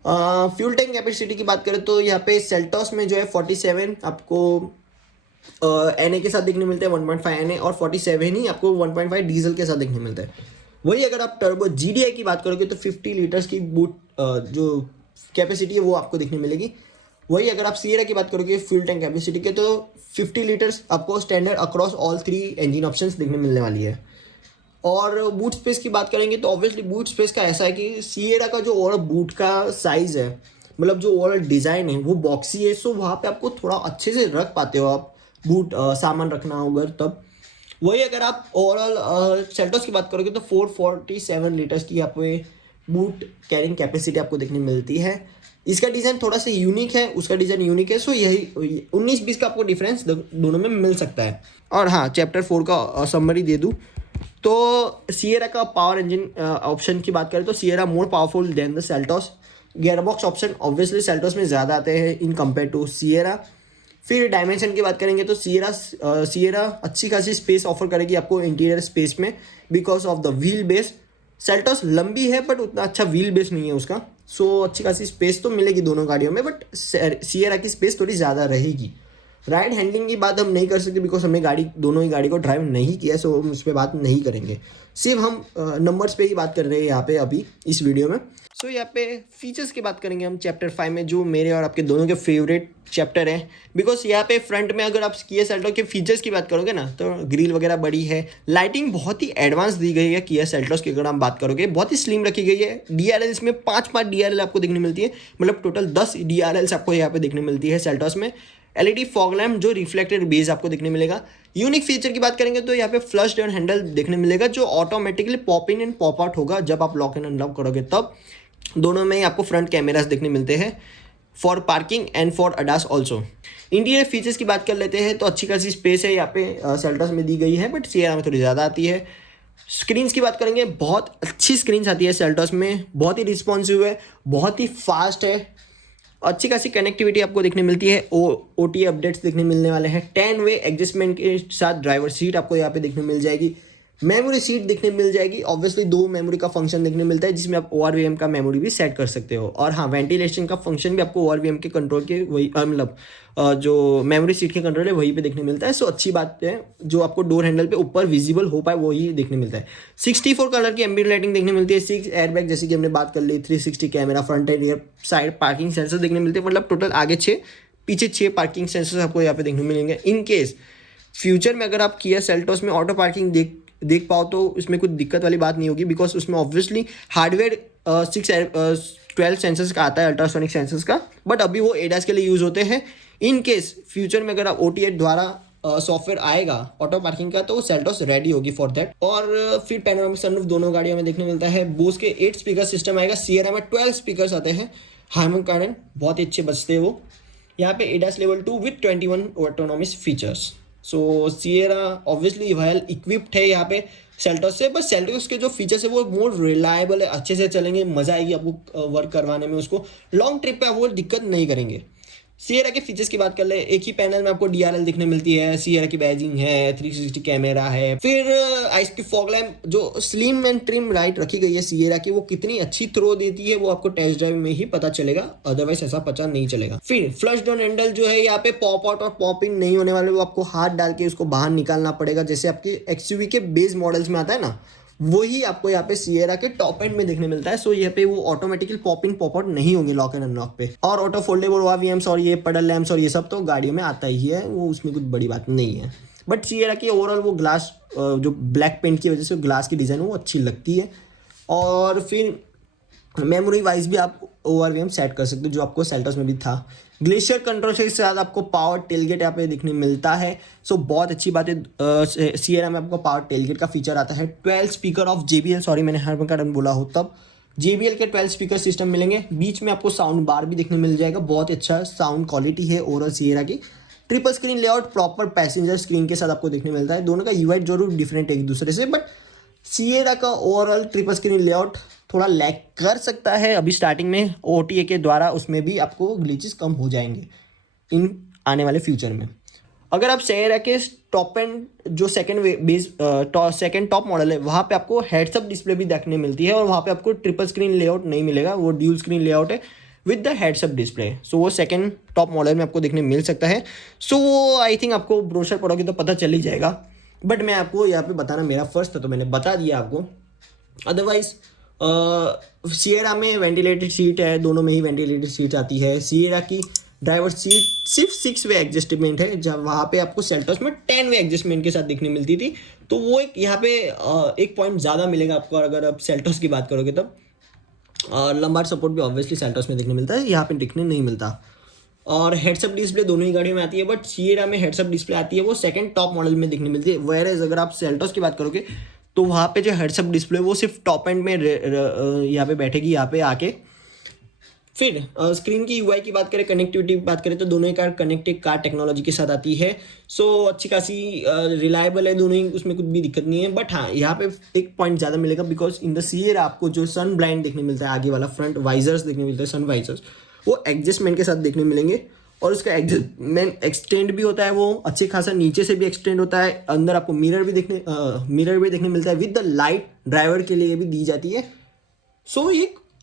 फ्यूल टैंक कैपेसिटी की बात करें तो यहाँ पे सेल्टोस में जो है 47 आपको NA के साथ देखने मिलते हैं 1.5 NA, और 47 ही आपको 1.5 डीजल के साथ देखने मिलता है। वही अगर आप टर्बो GDI की बात करोगे तो 50 लीटर्स की बूट जो कैपेसिटी है वो आपको देखने मिलेगी। वही अगर आप सिएरा की बात करोगे फ्यूल टैंक कैपेसिटी के, तो 50 लीटर्स आपको standard across all 3 engine options देखने मिलने वाली है। और बूट स्पेस की बात करेंगे तो ऑब्वियसली बूट स्पेस का ऐसा है कि सिएरा का जो ओवरऑल बूट का साइज़ है, मतलब जो ओवरऑल डिज़ाइन है वो बॉक्सी है। सो वहाँ पे आपको थोड़ा अच्छे से रख पाते हो आप बूट सामान रखना होगा तब। वही अगर आप ओवरऑल सेल्टोस की बात करोगे तो 447 लीटर्स की आपको बूट कैरिंग कैपेसिटी आपको देखने मिलती है। इसका डिज़ाइन थोड़ा सा यूनिक है, उसका डिज़ाइन यूनिक है। सो यही 19-20 का आपको डिफरेंस दोनों में मिल सकता है। और हाँ, चैप्टर 4 का समरी दे दूँ तो सिएरा का पावर इंजन ऑप्शन की बात करें तो Sierra more powerful than the Seltos. Gearbox option obviously Seltos में ज़्यादा आते हैं इन कंपेयर टू सिएरा। फिर डायमेंशन की बात करेंगे तो सिएरा अच्छी खासी स्पेस ऑफर करेगी आपको इंटीरियर स्पेस में because of the wheel base. Seltos लंबी है बट उतना अच्छा व्हील बेस नहीं है उसका। सो अच्छी खासी स्पेस तो मिलेगी दोनों गाड़ियों में, बट सिएरा की स्पेस थोड़ी ज़्यादा रहेगी। राइड हैंडलिंग की बात हम नहीं कर सकते बिकॉज हमने दोनों ही गाड़ी को ड्राइव नहीं किया, सो हम उस पर बात नहीं करेंगे। सिर्फ हम नंबर्स पे ही बात कर रहे हैं यहाँ पे अभी इस वीडियो में। सो यहाँ पे फीचर्स की बात करेंगे हम चैप्टर 5 में, जो मेरे और आपके दोनों के फेवरेट चैप्टर है। बिकॉज यहाँ पे फ्रंट में अगर आप किया सेल्टोस के फीचर्स की बात करोगे ना, तो ग्रिल वगैरह बड़ी है, लाइटिंग बहुत ही एडवांस दी गई है किया सेल्टोस की। अगर हम बात करोगे बहुत ही स्लिम रखी गई है। DRL इसमें 5 DRL आपको देखने मिलती है, मतलब टोटल 10 DRLs आपको यहाँ पे देखने मिलती है सेल्टोस में। LED फॉग लैम्प जो रिफ्लेक्टेड बेस आपको देखने मिलेगा। यूनिक फीचर की बात करेंगे तो यहाँ पे फ्लश डोर हैंडल देखने मिलेगा, जो automatically pop in and pop out होगा जब आप लॉक एंड अनलॉक करोगे तब। दोनों में आपको फ्रंट कैमरास देखने मिलते हैं for parking and for ADAS also. Interior features की बात कर लेते हैं तो अच्छी खासी स्पेस है यहाँ पे सेल्टोस में दी गई है, बट सिएरा में थोड़ी ज़्यादा आती है। स्क्रीन्स की बात करेंगे, बहुत अच्छी स्क्रीन्स आती है सेल्टोस में, बहुत ही रिस्पॉन्सिव है, बहुत ही फास्ट है, अच्छी खासी कनेक्टिविटी आपको देखने मिलती है। OTA अपडेट्स देखने मिलने वाले हैं। 10 वे एडजस्टमेंट के साथ ड्राइवर सीट आपको यहाँ पे देखने मिल जाएगी। मेमोरी सीट देखने मिल जाएगी। ऑब्वियसली 2 मेमोरी का फंक्शन देखने मिलता है, जिसमें आप ORVM का मेमोरी भी सेट कर सकते हो। और हाँ, वेंटिलेशन का फंक्शन भी आपको ORVM के कंट्रोल के वही मतलब जो मेमोरी सीट के कंट्रोल है वहीं पे देखने मिलता है। सो अच्छी बात है, जो आपको डोर हैंडल पे ऊपर विजिबल हो पाए वही देखने मिलता है। 64 कलर की एम्बिएंट लाइटिंग देखने मिलती है। 6 एयरबैग जैसे कि हमने बात कर ली, 360 camera, front end rear side parking sensor देखने मिलते हैं। मतलब टोटल आगे 6, पीछे 6 पार्किंग सेंसर्स आपको यहाँ पे देखने मिलेंगे। इन केस फ्यूचर में अगर आप किया सेल्टोस में ऑटो पार्किंग देख पाओ तो इसमें कुछ दिक्कत वाली बात नहीं होगी, बिकॉज उसमें ऑब्वियसली हार्डवेयर 12 सेंसर्स का आता है, अल्ट्रासोनिक सेंसर्स का, बट अभी वो एडास के लिए यूज़ होते हैं। इन केस फ्यूचर में अगर आप OTA द्वारा सॉफ्टवेयर आएगा ऑटो पार्किंग का, तो सेल्टोस रेडी होगी फॉर दैट। और फिर पैनोरामिक सनरूफ दोनों गाड़ियों में देखने मिलता है। बोस के 8 स्पीकर सिस्टम आएगा। सिएरा में 12 स्पीकर्स आते हैं। हार्मन कार्डन बहुत ही अच्छे बजते हैं वो। यहाँ पे ADAS level 2 with 21 autonomous features. So Sierra obviously well equipped है यहाँ पे सेल्टोस से, बस सेल्टोस के जो फीचर्स है वो मोर रिलायबल है, अच्छे से चलेंगे, मजा आएगी आपको वर्क करवाने में। उसको लॉन्ग ट्रिप पे आप वो दिक्कत नहीं करेंगे। सिएरा के फीचर्स की बात कर ले, एक ही पैनल में आपको DRL दिखने मिलती है, सिएरा की बैजिंग है, 360 कैमरा है। फिर आइस की फॉग लैम्प जो स्लिम एंड ट्रिम राइट रखी गई है सिएरा की, वो कितनी अच्छी थ्रो देती है वो आपको टेस्ट ड्राइव में ही पता चलेगा, अदरवाइज ऐसा पता नहीं चलेगा। फिर फ्लश डोर हैंडल जो है यहाँ पे पॉप आउट और पॉप इन नहीं होने वाले, वो आपको हाथ डाल के उसको बाहर निकालना पड़ेगा, जैसे आपके XUV के बेस मॉडल्स में आता है ना, वही आपको यहाँ पे सिएरा के टॉप एंड में देखने मिलता है। सो यहाँ पे वो ऑटोमेटिकली पॉप इन पॉप आउट नहीं होंगे लॉक एंड अनलॉक पे। और ऑटो फोल्डेबल ORVMs और ये पडल लैम्प्स और ये सब तो गाड़ियों में आता ही है, वो उसमें कुछ बड़ी बात नहीं है। बट सिएरा की ओवरऑल वो ग्लास जो ब्लैक पेंट की वजह से ग्लास की डिज़ाइन वो अच्छी लगती है। और फिर मेमोरी वाइज भी आप ORVM सेट कर सकते हो, जो आपको सेल्टोस में भी था। ग्लेशियर कंट्रोल के साथ आपको पावर टेलगेट यहाँ पे देखने मिलता है। सो बहुत अच्छी बात है, सिएरा में आपको पावर टेलगेट का फीचर आता है। 12 स्पीकर ऑफ JBL, सॉरी मैंने हार्मन कार्डन बोला हो तब, JBL के 12 स्पीकर सिस्टम मिलेंगे। बीच में आपको साउंड बार भी देखने मिल जाएगा, बहुत अच्छा साउंड क्वालिटी है ओवरऑल सिएरा की। Triple screen layout proper passenger screen के साथ आपको देखने मिलता है। दोनों का UI जरूर डिफरेंट है एक दूसरे से, बट सिएरा का ओवरऑल ट्रिपल स्क्रीन लेआउट थोड़ा लैग कर सकता है अभी स्टार्टिंग में। OTA के द्वारा उसमें भी आपको ग्लिचेस कम हो जाएंगे इन आने वाले फ्यूचर में। अगर आप सिएरा के टॉप एंड जो सेकंड टॉप मॉडल है, वहाँ पे आपको हेड्सअप डिस्प्ले भी देखने मिलती है, और वहाँ पे आपको ट्रिपल स्क्रीन लेआउट नहीं मिलेगा, वो ड्यूल स्क्रीन लेआउट है विद द हेड्सअप डिस्प्ले। सो वो सेकंड टॉप मॉडल में आपको देखने मिल सकता है। सो वो आई थिंक आपको ब्रोशर पढ़ोगे तो पता चल ही जाएगा, बट मैं आपको यहाँ पे बताना मेरा फर्स्ट था तो मैंने बता दिया आपको। अदरवाइज सिएरा में वेंटिलेटेड सीट है, दोनों में ही वेंटिलेटेड सीट आती है। सिएरा की ड्राइवर सीट सिर्फ 6 वे एडजस्टमेंट है, जब वहाँ पे आपको सेल्टोस में 10 वे एडजस्टमेंट के साथ देखने मिलती थी। तो वो एक यहाँ पे एक पॉइंट ज़्यादा मिलेगा आपको अगर आप सेल्टोस की बात करोगे तब। और लंबार सपोर्ट भी ऑब्वियसली सेल्टोस में देखने मिलता है, यहाँ पे दिखने नहीं मिलता। और हेड्सअप डिस्प्ले दोनों ही गाड़ियों में आती है, बट सिएरा में हेड्सअप डिस्प्ले आती है वो सेकंड टॉप मॉडल में देखने मिलती है। वेयरएज अगर आप सेल्टोस की बात करोगे तो वहाँ पे जो हेड्सअप डिस्प्ले वो सिर्फ टॉप एंड में यहाँ पे बैठेगी, यहाँ पे आके। फिर स्क्रीन की UI की बात करें, कनेक्टिविटी की बात करें तो दोनों ही कार कनेक्टेड कार टेक्नोलॉजी के साथ आती है। सो अच्छी खासी रिलायबल है दोनों ही, उसमें कुछ भी दिक्कत नहीं है। बट हाँ, यहाँ पे एक पॉइंट ज़्यादा मिलेगा, बिकॉज इन द सिएरा आपको जो सन ब्लाइंड देखने मिलता है, आगे वाला फ्रंट वाइजर्स देखने मिलता है, सन वाइजर्स, वो एडजस्टमेंट के साथ देखने मिलेंगे। और उसका एडजस्टमेंट एक्सटेंड भी होता है, वो अच्छे खासा नीचे से भी एक्सटेंड होता है। अंदर आपको मिरर भी देखने मिलता है, विद द लाइट ड्राइवर के लिए भी दी जाती है। सो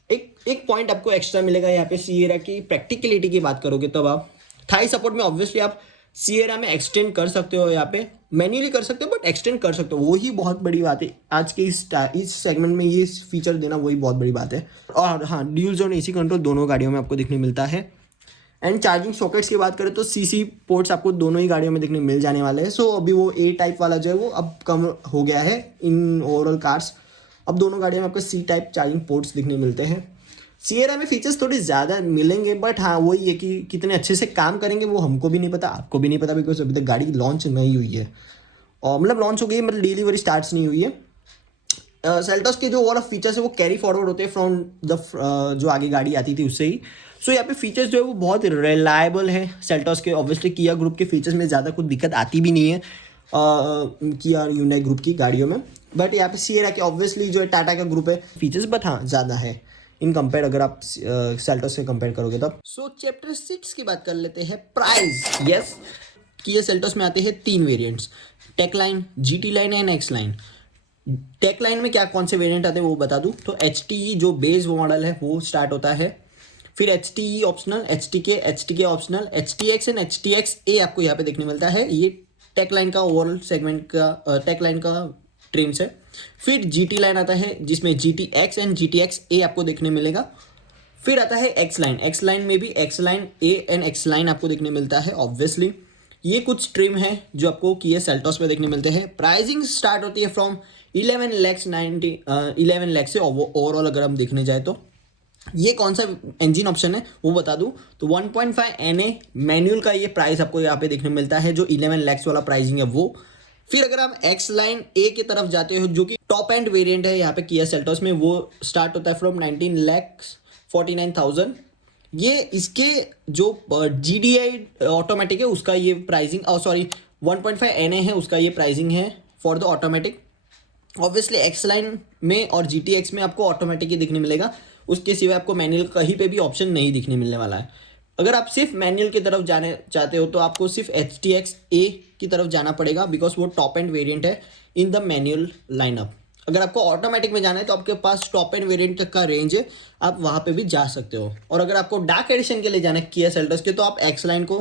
एक पॉइंट आपको एक्स्ट्रा मिलेगा यहाँ पे सिएरा की प्रैक्टिकलिटी की बात करोगे तब आप। थाई सपोर्ट में ऑब्वियसली आप सिएरा में एक्सटेंड कर सकते हो, यहाँ पे मैन्युअली कर सकते हो बट एक्सटेंड कर सकते हो, वही बहुत बड़ी बात है आज के इस सेगमेंट में ये फीचर देना, वही बहुत बड़ी बात है। और हाँ, ड्यूल जोन एसी कंट्रोल दोनों गाड़ियों में आपको देखने मिलता है। एंड चार्जिंग सॉकेट्स की बात करें तो सीसी पोर्ट्स आपको दोनों ही गाड़ियों में देखने मिल जाने वाले हैं। सो अभी वो ए टाइप वाला जो है वो अब कम हो गया है इन ओवरऑल कार्स। अब दोनों गाड़ियों में आपको सी टाइप चार्जिंग पोर्ट्स दिखने मिलते हैं। सिएरा में फीचर्स थोड़े ज़्यादा मिलेंगे बट हाँ वही है कि कितने अच्छे से काम करेंगे वो हमको भी नहीं पता, आपको भी नहीं पता, बिकॉज अभी तक गाड़ी लॉन्च नहीं हुई है, और मतलब लॉन्च हो गई है, मतलब डिलीवरी स्टार्ट नहीं हुई है। सेल्टॉस के जो ओवरऑल फीचर्स है वो कैरी फॉरवर्ड होते हैं फ्रॉम द जो आगे गाड़ी आती थी उससे ही। सो यहाँ पे फीचर्स जो है वो बहुत रिलायबल है सेल्टॉस के। ऑब्वियसली किया ग्रुप के फीचर्स में ज़्यादा कुछ दिक्कत आती भी नहीं है किया और ह्यूंडई ग्रुप की गाड़ियों में, बट यहाँ पे सिएरा के ऑब्वियसली जो है टाटा का ग्रुप है फीचर्स, बट हाँ ज़्यादा है इन कंपेयर अगर आप सेल्टॉस से कंपेयर करोगे तब। सो चैप्टर 6 की बात कर लेते हैं, प्राइस। यस, किया सेल्टॉस में आते हैं 3 variants, tech line, GT line and X line. Tech line में क्या कौन से वेरिएंट आते हैं वो बता दूं तो HTE जो बेस मॉडल है वो स्टार्ट होता है, फिर HTE optional, HTK optional, HTX and HTX-A आपको यहाँ पे देखने मिलता है। ये टेक लाइन का ओवरऑल सेगमेंट का टेक लाइन का ट्रिम्स है। फिर GT लाइन आता है जिसमें GTX एंड GTX-A आपको देखने मिलेगा। फिर आता है एक्स लाइन, एक्स लाइन में भी x line A and X line आपको देखने मिलता है। ऑब्वियसली ये कुछ ट्रिम है जो आपको किया सेल्टॉस में देखने मिलते हैं। प्राइसिंग स्टार्ट होती है फ्रॉम 11 लाख से ओवरऑल अगर हम देखने जाए तो। ये कौन सा इंजन ऑप्शन है वो बता दूं तो 1.5 NA मैनुअल का ये प्राइस आपको यहाँ पे देखने मिलता है, जो 11 लाख वाला प्राइसिंग है वो। फिर अगर हम एक्स लाइन ए की तरफ जाते हो जो कि टॉप एंड वेरिएंट है यहाँ पे किया सेल्टॉस में, वो स्टार्ट होता है फ्रॉम 19,49,000। ये इसके जो GDI ऑटोमेटिक है उसका ये प्राइसिंग 1.5 NA है उसका ये प्राइसिंग है for the automatic. Obviously x line में और GTX में आपको ऑटोमेटिक ही दिखने मिलेगा, उसके सिवाय आपको मैनुअल कहीं पे भी ऑप्शन नहीं दिखने मिलने वाला है। अगर आप सिर्फ मैनुअल की तरफ जाने चाहते हो तो आपको सिर्फ HTX-A की तरफ जाना पड़ेगा, बिकॉज वो टॉप एंड वेरिएंट है इन द मैनुअल लाइनअप। अगर आपको ऑटोमेटिक में जाना है तो आपके पास टॉप एंड वेरिएंट तक का रेंज है, आप वहाँ पे भी जा सकते हो। और अगर आपको डार्क एडिशन के लिए जाना है किया सेल्टॉस के तो आप एक्स लाइन को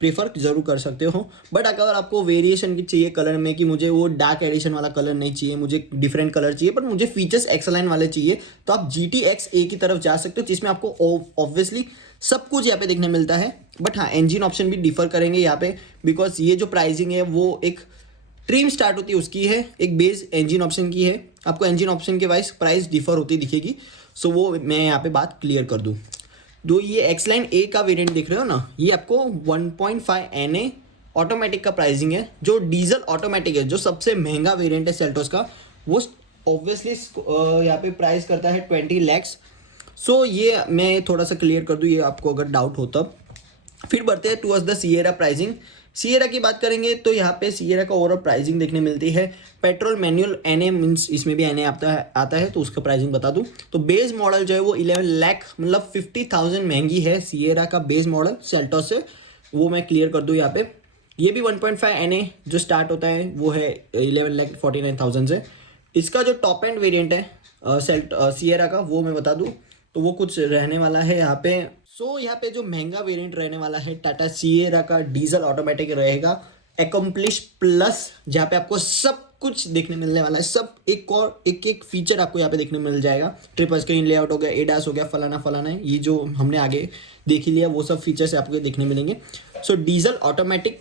प्रीफर जरूर कर सकते हो। बट अगर आपको वेरिएशन की चाहिए कलर में कि मुझे वो डार्क एडिशन वाला कलर नहीं चाहिए, मुझे डिफरेंट कलर चाहिए बट मुझे फीचर्स एक्स लाइन वाले चाहिए, तो आप GTX-A की तरफ जा सकते हो जिसमें आपको ऑब्वियसली सब कुछ यहाँ पे देखने मिलता है। बट हाँ, इंजन ऑप्शन भी डिफर करेंगे यहाँ पे, बिकॉज ये जो प्राइसिंग है वो एक ट्रिम स्टार्ट होती है उसकी है, एक बेस इंजन ऑप्शन की है। आपको इंजन ऑप्शन के वाइज प्राइस डिफर होती दिखेगी। सो वो मैं यहाँ पे बात क्लियर कर दूँ। जो ये एक्स लाइन ए का वेरिएंट देख रहे हो ना, ये आपको 1.5 NA ऑटोमेटिक का प्राइसिंग है। जो डीजल ऑटोमेटिक है, जो सबसे महंगा वेरिएंट है सेल्टॉस का, वो ऑब्वियसली यहाँ पे प्राइस करता है 20 लाख। सो ये मैं थोड़ा सा क्लियर कर दूँ ये आपको अगर डाउट हो तब। फिर बढ़ते हैं towards the Sierra pricing. Sierra की बात करेंगे तो यहाँ पे सिएरा का ओवरऑल प्राइसिंग देखने मिलती है। पेट्रोल मैनुअल NA मीन्स इसमें भी NA आता है तो उसका प्राइसिंग बता दूँ तो बेस मॉडल जो है वो 11 लाख मतलब 50,000 महंगी है सिएरा का बेस मॉडल सेल्टॉस से, वो मैं क्लियर कर दूँ यहाँ पे। ये भी 1.5 NA जो स्टार्ट होता है वो है 11,49,000 से। इसका जो टॉप एंड वेरिएंट है सिएरा का वो मैं बता दूँ तो वो कुछ रहने वाला है यहाँ पे। सो यहाँ पे जो महंगा वेरिएंट रहने वाला है टाटा सिएरा का डीजल ऑटोमेटिक रहेगा एकम्प्लिश प्लस, जहाँ पे आपको सब कुछ देखने मिलने वाला है। सब एक फीचर आपको यहाँ पे देखने मिल जाएगा। ट्रिपल स्क्रीन लेआउट हो गया, ADAS हो गया, फलाना है, ये जो हमने आगे देख ही लिया वो सब फीचर्स आपको देखने मिलेंगे। So diesel automatic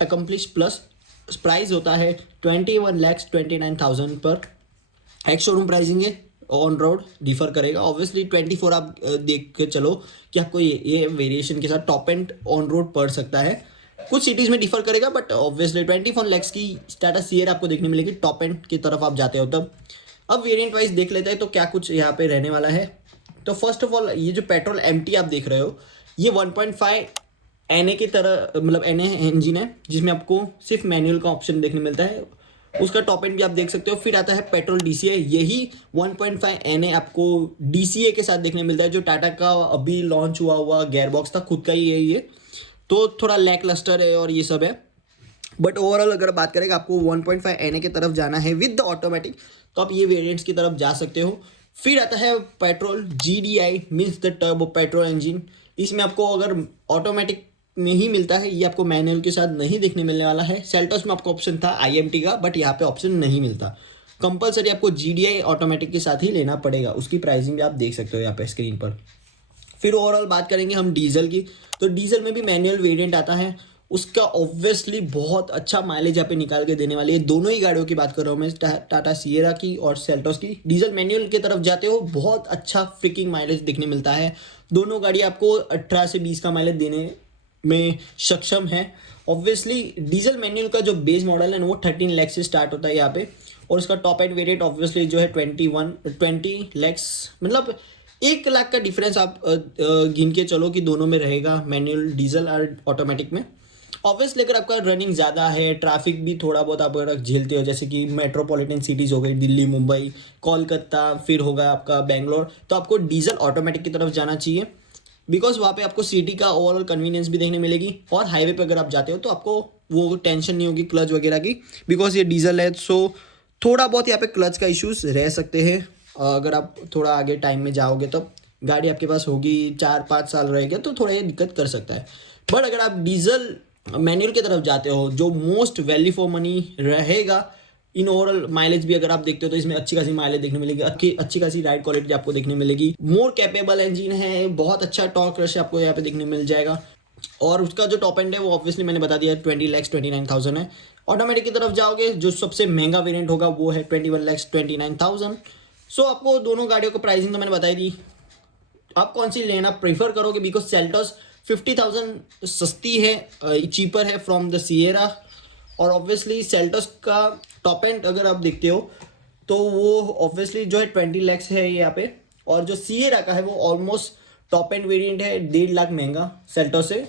accomplish plus price होता है 21,29,000 पर। एक्स शोरूम प्राइसिंग है, ऑन रोड डिफर करेगा। ऑब्वियसली 24 आप देख के चलो कि आपको ये वेरिएशन के साथ टॉप एंड ऑन रोड पड़ सकता है। कुछ सिटीज़ में डिफर करेगा बट ऑब्वियसली 24 लाख की टाटा सिएरा आपको देखने मिलेगी टॉप एंड की तरफ आप जाते हो तब। अब वेरिएंट वाइज देख लेते हैं तो क्या कुछ यहाँ पे रहने वाला है। तो फर्स्ट ऑफ ऑल ये जो पेट्रोल MT आप देख रहे हो ये 1.5 NA की तरह मतलब NA इंजन है जिसमें आपको सिर्फ मैनुअल का ऑप्शन देखने मिलता है, उसका टॉप एंड भी आप देख सकते हो। फिर आता है पेट्रोल DCA, यही 1.5 NA आपको DCA के साथ देखने मिलता है, जो टाटा का अभी लॉन्च हुआ गेयरबॉक्स था, खुद का ही है ये, तो थोड़ा लैक लस्टर है और ये सब है। बट ओवरऑल अगर बात करें आपको 1.5 NA की तरफ जाना है विद द ऑटोमेटिक तो आप ये वेरिएंट्स की तरफ जा सकते हो। फिर आता है petrol GDI means the turbo petrol engine. इसमें आपको अगर ऑटोमेटिक में ही मिलता है, ये आपको मैनुअल के साथ नहीं देखने मिलने वाला है। सेल्टोस में आपको ऑप्शन था IMT का, बट यहाँ पे ऑप्शन नहीं मिलता। कंपलसरी आपको GDI ऑटोमेटिक के साथ ही लेना पड़ेगा। उसकी प्राइसिंग भी आप देख सकते हो यहाँ पे स्क्रीन पर। फिर ओवरऑल बात करेंगे हम डीजल की, तो डीजल में भी मैनुअल वेरिएंट आता है, उसका ऑब्वियसली बहुत अच्छा माइलेज यहाँ पे निकाल के देने वाली है। दोनों ही गाड़ियों की बात कर रहा हूँ मैं, टाटा सिएरा की और सेल्टोस की। डीजल मैनुअल की तरफ जाते हो बहुत अच्छा फ्रिकिंग माइलेज देखने मिलता है। दोनों गाड़ी आपको 18 से 20 का माइलेज देने में सक्षम है। ऑब्वियसली डीजल मैनुअल का जो बेस मॉडल है ना वो 13 लाख से स्टार्ट होता है यहाँ पे, और उसका टॉप एंड वेरिएंट ऑब्वियसली जो है 20 लैक्स, मतलब 1 लाख का डिफरेंस आप गिन के चलो कि दोनों में रहेगा, मैनुअल डीजल और ऑटोमेटिक में। ऑब्वियसली अगर आपका रनिंग ज़्यादा है, ट्रैफिक भी थोड़ा बहुत आप अगर झेलते हो, जैसे कि मेट्रोपॉलिटन सिटीज़ हो गई दिल्ली, मुंबई, कोलकाता, फिर होगा आपका बेंगलोर, तो आपको डीजल ऑटोमेटिक की तरफ जाना चाहिए, बिकॉज वहाँ पे आपको सिटी का ओवरऑल कन्वीनियंस भी देखने मिलेगी। और हाईवे पे अगर आप जाते हो तो आपको वो टेंशन नहीं होगी क्लच वगैरह की, बिकॉज ये डीजल है। सो थोड़ा बहुत यहाँ पे क्लच का इश्यूज रह सकते हैं। अगर आप थोड़ा आगे टाइम में जाओगे तो गाड़ी आपके पास होगी 4-5 साल रहेगा तो थोड़ा ये दिक्कत कर सकता है। बट अगर आप डीजल मैनुअल की तरफ जाते हो, जो मोस्ट वैल्यू फॉर मनी रहेगा, इन ओवरऑल माइलेज भी अगर आप देखते हो तो इसमें अच्छी खासी माइलेज देखने मिलेगी, अच्छी खासी राइड क्वालिटी आपको देखने मिलेगी। मोर कैपेबल इंजन है, बहुत अच्छा टॉर्क रश आपको यहाँ पे देखने मिल जाएगा। और उसका जो टॉप एंड है वो ऑब्वियसली मैंने बता दिया 20,29,000 है। ऑटोमेटिक की तरफ जाओगे, जो सबसे महंगा वेरिएंट होगा वो है 21,29,000। सो आपको दोनों गाड़ियों को प्राइसिंग तो मैंने बताई दी, आप कौन सी लेना प्रेफर करोगे, बिकॉज सेल्टोस 50,000 सस्ती है, चीपर है फ्रॉम द सिएरा। और ऑब्वियसली सेल्टोस का टॉप एंड अगर आप देखते हो तो वो ऑब्वियसली जो है 20 लैक्स है यहाँ पे, और जो सिएरा का है वो ऑलमोस्ट टॉप एंड वेरिएंट है 1.5 लाख महंगा सेल्टोस से।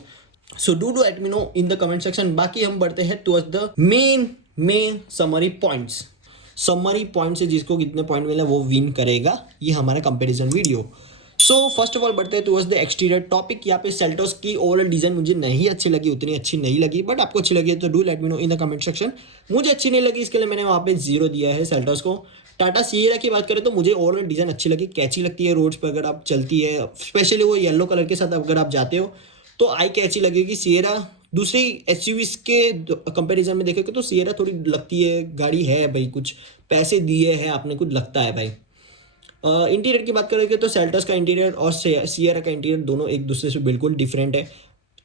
So do let me know in the comment section. बाकी हम बढ़ते हैं towards the main summary points. Summary point से जिसको कितने पॉइंट मिले वो विन करेगा, ये हमारा comparison video. So first of all बढ़ते हैं टुवर्ड्स द एक्सटीरियर टॉपिक। यहाँ पे सेल्टोस की ओवरऑल डिजाइन मुझे नहीं अच्छी लगी, उतनी अच्छी नहीं लगी, बट आपको अच्छी लगी है तो do let me know in the comment section. मुझे अच्छी नहीं लगी, इसके लिए मैंने वहाँ पे 0 दिया है सेल्टोस को। टाटा सिएरा की बात करें तो मुझे ओवरऑल डिजाइन अच्छी लगी, कैची लगती है रोड्स पर अगर आप चलती है, स्पेशली वो येलो कलर के साथ अगर आप जाते हो तो आई कैची लगेगी। सिएरा दूसरी एसयूवीज के कंपैरिजन में देखेंगे तो सिएरा थोड़ी लगती है गाड़ी है भाई, कुछ पैसे दिए हैं आपने, कुछ लगता है भाई। इंटीरियर की बात करेंगे तो सेल्टोस का इंटीरियर और सिएरा का इंटीरियर दोनों एक दूसरे से बिल्कुल डिफरेंट है।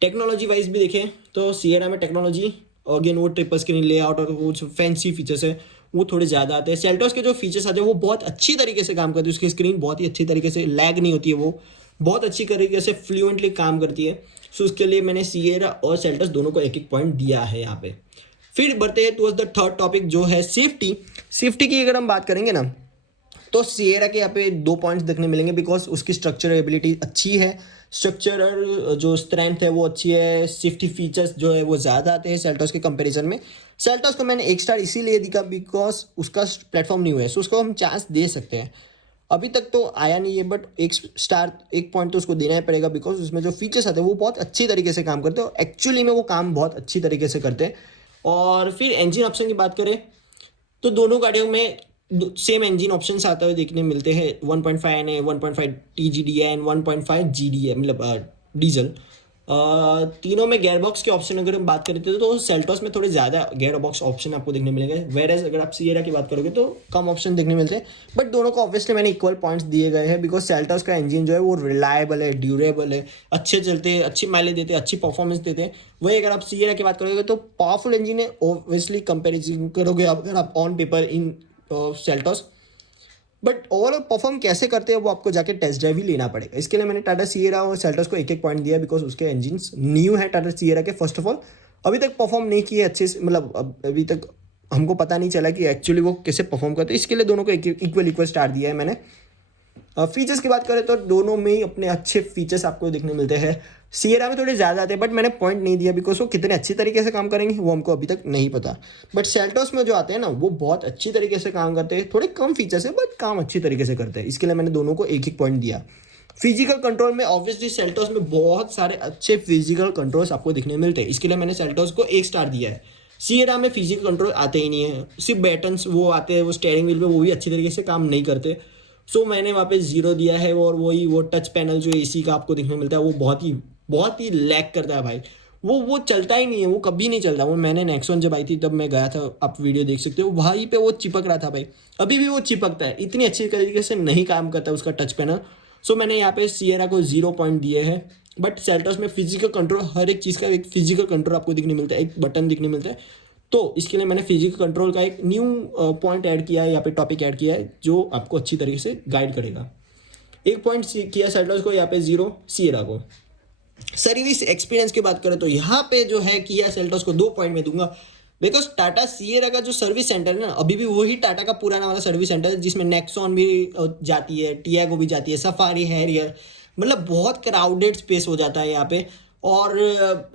टेक्नोलॉजी वाइज भी देखें तो सिएरा में टेक्नोलॉजी अगेन वो ट्रिपल स्क्रीन लेआउट और वो फैंसी फीचर्स है वो थोड़े ज़्यादा आते हैं। सेल्टोस के जो फीचर्स आते हैं वो बहुत अच्छी तरीके से काम करती है, उसकी स्क्रीन बहुत ही अच्छी तरीके से लैग नहीं होती है, वो बहुत अच्छी तरीके से फ्लुएंटली काम करती है। सो उसके लिए मैंने सिएरा और सेल्टोस दोनों को 1-1 पॉइंट दिया है यहाँ पे। फिर बढ़ते हैं टुवर्ड्स द थर्ड टॉपिक जो है सेफ्टी। सेफ्टी की अगर हम बात करेंगे ना तो सिएरा के यहाँ पे 2 पॉइंट्स देखने मिलेंगे, बिकॉज उसकी स्ट्रक्चरेबिलिटी अच्छी है, स्ट्रक्चरल जो स्ट्रेंथ है वो अच्छी है, सेफ्टी फीचर्स जो है वो ज़्यादा आते हैं सेल्टोस के कंपैरिजन में। सेल्टोस को मैंने 1 स्टार इसीलिए दिया बिकॉज उसका प्लेटफॉर्म न्यू है, सो उसको हम चांस दे सकते हैं। अभी तक तो आया नहीं है, बट 1 स्टार 1 पॉइंट तो उसको देना ही पड़ेगा, बिकॉज उसमें जो फीचर्स आते हैं वो बहुत अच्छी तरीके से काम करते हैं और एक्चुअली में वो काम बहुत अच्छी तरीके से करते हैं। और फिर इंजन ऑप्शन की बात करें तो दोनों गाड़ियों में सेम इंजन ऑप्शंस आते हुए देखने मिलते हैं, 1.5 NA, 1.5 TGDI एंड 1.5 GDI, मतलब डीजल। तीनों में गेयर बॉक्स के ऑप्शन अगर हम बात करते तो सेल्टोस में थोड़े ज़्यादा गेयर बॉक्स ऑप्शन आपको देखने मिलेंगे, वेरेज अगर आप सिएरा की बात करोगे तो कम ऑप्शन देखने मिलते हैं। बट दोनों को ऑब्वियसली मैंने इक्वल पॉइंट्स दिए गए हैं, बिकॉज सेल्टोस का इंजन जो है वो रिलायबल है, ड्यूरेबल है, अच्छे चलते हैं, अच्छी माइलेज देते हैं, अच्छी परफॉर्मेंस देते हैं। वही अगर आप सिएरा की बात करोगे तो पावरफुल इंजन है, ऑब्वियसली कंपेरिजन करोगे अगर आप on paper in Seltos, but overall perform कैसे करते हैं वो आपको जाके टेस्ट ड्राइव ही लेना पड़ेगा। इसके लिए मैंने टाटा सिएरा और सेल्टोस को 1-1 पॉइंट दिया, बिकॉज उसके इंजन्स न्यू है टाटा सिएरा के। फर्स्ट ऑफ ऑल अभी तक परफॉर्म नहीं किए अच्छे से, मतलब अभी तक हमको पता नहीं चला कि एक्चुअली वो कैसे परफॉर्म करते हैं, इसके लिए दोनों को इक्वल स्टार दिया है मैंने। फीचर्स की बात करें तो दोनों में ही अपने अच्छे फीचर्स आपको देखने मिलते हैं। सिएरा में थोड़े ज़्यादा आते हैं, बट मैंने पॉइंट नहीं दिया बिकॉज वो कितने अच्छी तरीके से काम करेंगे वो हमको अभी तक नहीं पता। बट सेल्टोस में जो आते हैं ना वो बहुत अच्छी तरीके से काम करते हैं, थोड़े कम फीचर्स है बट काम अच्छी तरीके से करते हैं, इसके लिए मैंने दोनों को 1-1 पॉइंट दिया। फिजिकल कंट्रोल में ऑब्वियसली सेल्टोस में बहुत सारे अच्छे फिजिकल कंट्रोल्स आपको देखने मिलते हैं, इसके लिए मैंने सेल्टोस को 1 स्टार दिया है। सिएरा में फिजिकल कंट्रोल आते ही नहीं है, सिर्फ बटन्स वो आते हैं, वो स्टीयरिंग व्हील पे वो भी अच्छी तरीके से काम नहीं करते। सो मैंने वहाँ पे 0 दिया है। और वही वो टच पैनल जो एसी का आपको देखने मिलता है वो बहुत ही लैग करता है भाई, वो चलता ही नहीं है, वो कभी नहीं चलता। वो मैंने नेक्सॉन जब आई थी तब मैं गया था, आप वीडियो देख सकते हो, वहीं पे वो चिपक रहा था भाई। अभी भी वो चिपकता है, इतनी अच्छी तरीके से नहीं काम करता उसका टच पैनल। सो मैंने यहाँ पे सियरा को 0 पॉइंट दिए हैं। बट सेल्टॉस में फिजिकल कंट्रोल, हर एक चीज़ का एक फिजिकल कंट्रोल आपको दिखने मिलता है, एक बटन दिखने मिलता है। तो इसके लिए मैंने फिजिकल कंट्रोल का एक न्यू पॉइंट ऐड किया है, यहाँ पे टॉपिक ऐड किया है, जो आपको अच्छी तरीके से गाइड करेगा। 1 पॉइंट किया सेल्टॉस को, यहाँ पे 0 सियरा को। सर्विस एक्सपीरियंस की बात करें तो यहाँ पे जो है किया सेल्टॉस को 2 पॉइंट में दूंगा। बिकॉज टाटा सियरा का जो सर्विस सेंटर है ना, अभी भी वही टाटा का पुराना वाला सर्विस सेंटर है, जिसमें नेक्सॉन भी जाती है, टियागो भी जाती है, सफारी, हैरियर, मतलब बहुत क्राउडेड स्पेस हो जाता है यहाँ पे। और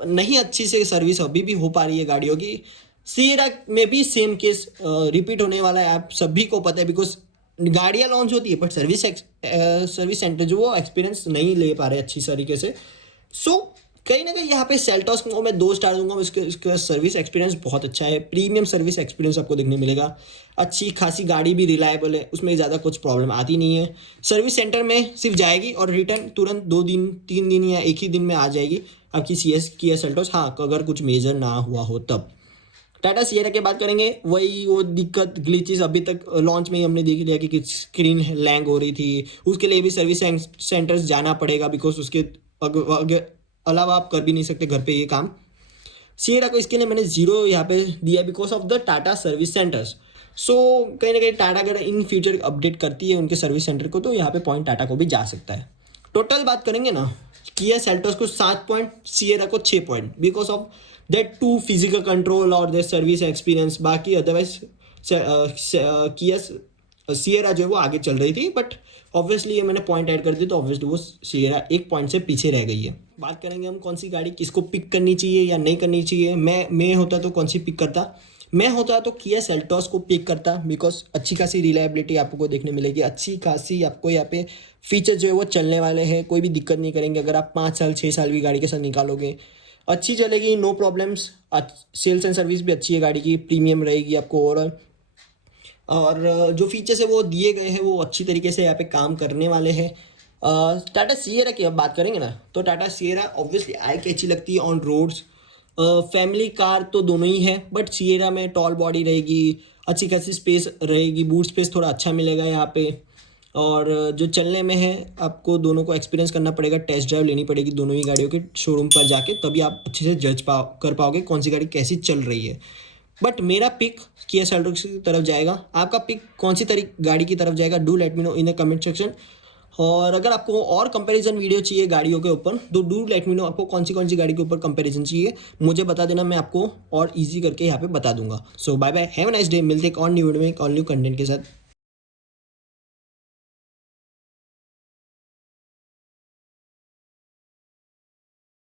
नहीं अच्छी से सर्विस अभी भी हो पा रही है गाड़ियों की। सियरा में भी सेम केस रिपीट होने वाला है, आप सभी को पता है। बिकॉज गाड़ियाँ लॉन्च होती है बट सर्विस सेंटर जो वो एक्सपीरियंस नहीं ले पा रहे अच्छी तरीके से। सो कहीं ना कहीं यहाँ पे सेल्टॉस को मैं 2 स्टार दूंगा। इसका सर्विस एक्सपीरियंस बहुत अच्छा है, प्रीमियम सर्विस एक्सपीरियंस आपको देखने मिलेगा। अच्छी खासी गाड़ी भी रिलायबल है, उसमें ज़्यादा कुछ प्रॉब्लम आती नहीं है। सर्विस सेंटर में सिर्फ जाएगी और रिटर्न तुरंत 2 दिन 3 दिन या एक ही दिन में आ जाएगी आपकी किया सेल्टॉस। हाँ, अगर कुछ मेजर ना हुआ हो तब। टाटा सियरा की बात करेंगे, वही वो दिक्कत ग्लिचेस अभी तक लॉन्च में ही हमने देख लिया कि स्क्रीन लैंग हो रही थी। उसके लिए भी सर्विस सेंटर्स जाना पड़ेगा, बिकॉज उसके अलावा आप कर भी नहीं सकते घर पे ये काम। सियरा को इसके लिए मैंने 0 यहाँ पे दिया because of the Tata service centres. So कहीं ना कहीं टाटा अगर इन फ्यूचर अपडेट करती है उनके सर्विस सेंटर को, तो यहाँ पे पॉइंट टाटा को भी जा सकता है। टोटल बात करेंगे ना, किया सेल्टोस को 7 पॉइंट, सियरा को 6 point, because of that 2 physical control और दैट सर्विस एक्सपीरियंस। बाकी अदरवाइज किया सियरा जो है वो आगे चल रही थी, बट ऑब्वियसली ये मैंने पॉइंट ऐड कर दी तो ऑब्वियसली वो सियरा 1 पॉइंट से पीछे रह गई है। बात करेंगे हम कौन सी गाड़ी किसको पिक करनी चाहिए या नहीं करनी चाहिए। मैं होता तो कौन सी पिक करता? मैं होता तो किया सेल्टॉस को पिक करता, बिकॉज अच्छी खासी रिलायबिलिटी आपको देखने मिलेगी, अच्छी खासी आपको यहाँ पे फीचर जो है वो चलने वाले हैं, कोई भी दिक्कत नहीं करेंगे। अगर आप 5 साल 6 साल भी गाड़ी के साथ निकालोगे, अच्छी चलेगी, no problems. Sales and service भी अच्छी है गाड़ी की, प्रीमियम रहेगी आपको ओवरऑल। और जो फीचर्स है वो दिए गए हैं वो अच्छी तरीके से यहाँ पे काम करने वाले हैं। टाटा सियरा की अब बात करेंगे ना, तो टाटा सियरा ऑब्वियसली आई कैची लगती है ऑन रोड्स। फैमिली कार तो दोनों ही है, बट सियरा में टॉल बॉडी रहेगी, अच्छी खासी स्पेस रहेगी, बूट स्पेस थोड़ा अच्छा मिलेगा यहाँ पे। और जो चलने में है आपको दोनों को एक्सपीरियंस करना पड़ेगा, टेस्ट ड्राइव लेनी पड़ेगी दोनों ही गाड़ियों के शोरूम पर जाके, तभी आप अच्छे से जज कर पाओगे कौन सी गाड़ी कैसी चल रही है। बट मेरा पिक किया सेल्टोस की तरफ जाएगा। आपका पिक कौन सी गाड़ी की तरफ जाएगा? Do let me know in A comment section. और अगर आपको और कंपैरिजन वीडियो चाहिए गाड़ियों के ऊपर, तो डू लेट मी नो आपको कौन सी गाड़ी के ऊपर कंपैरिजन चाहिए, मुझे बता देना, मैं आपको और इजी करके यहाँ पे बता दूंगा। So bye bye, have a nice day. मिलते एक और न्यू वीडियो में एक और न्यू कंटेंट के साथ।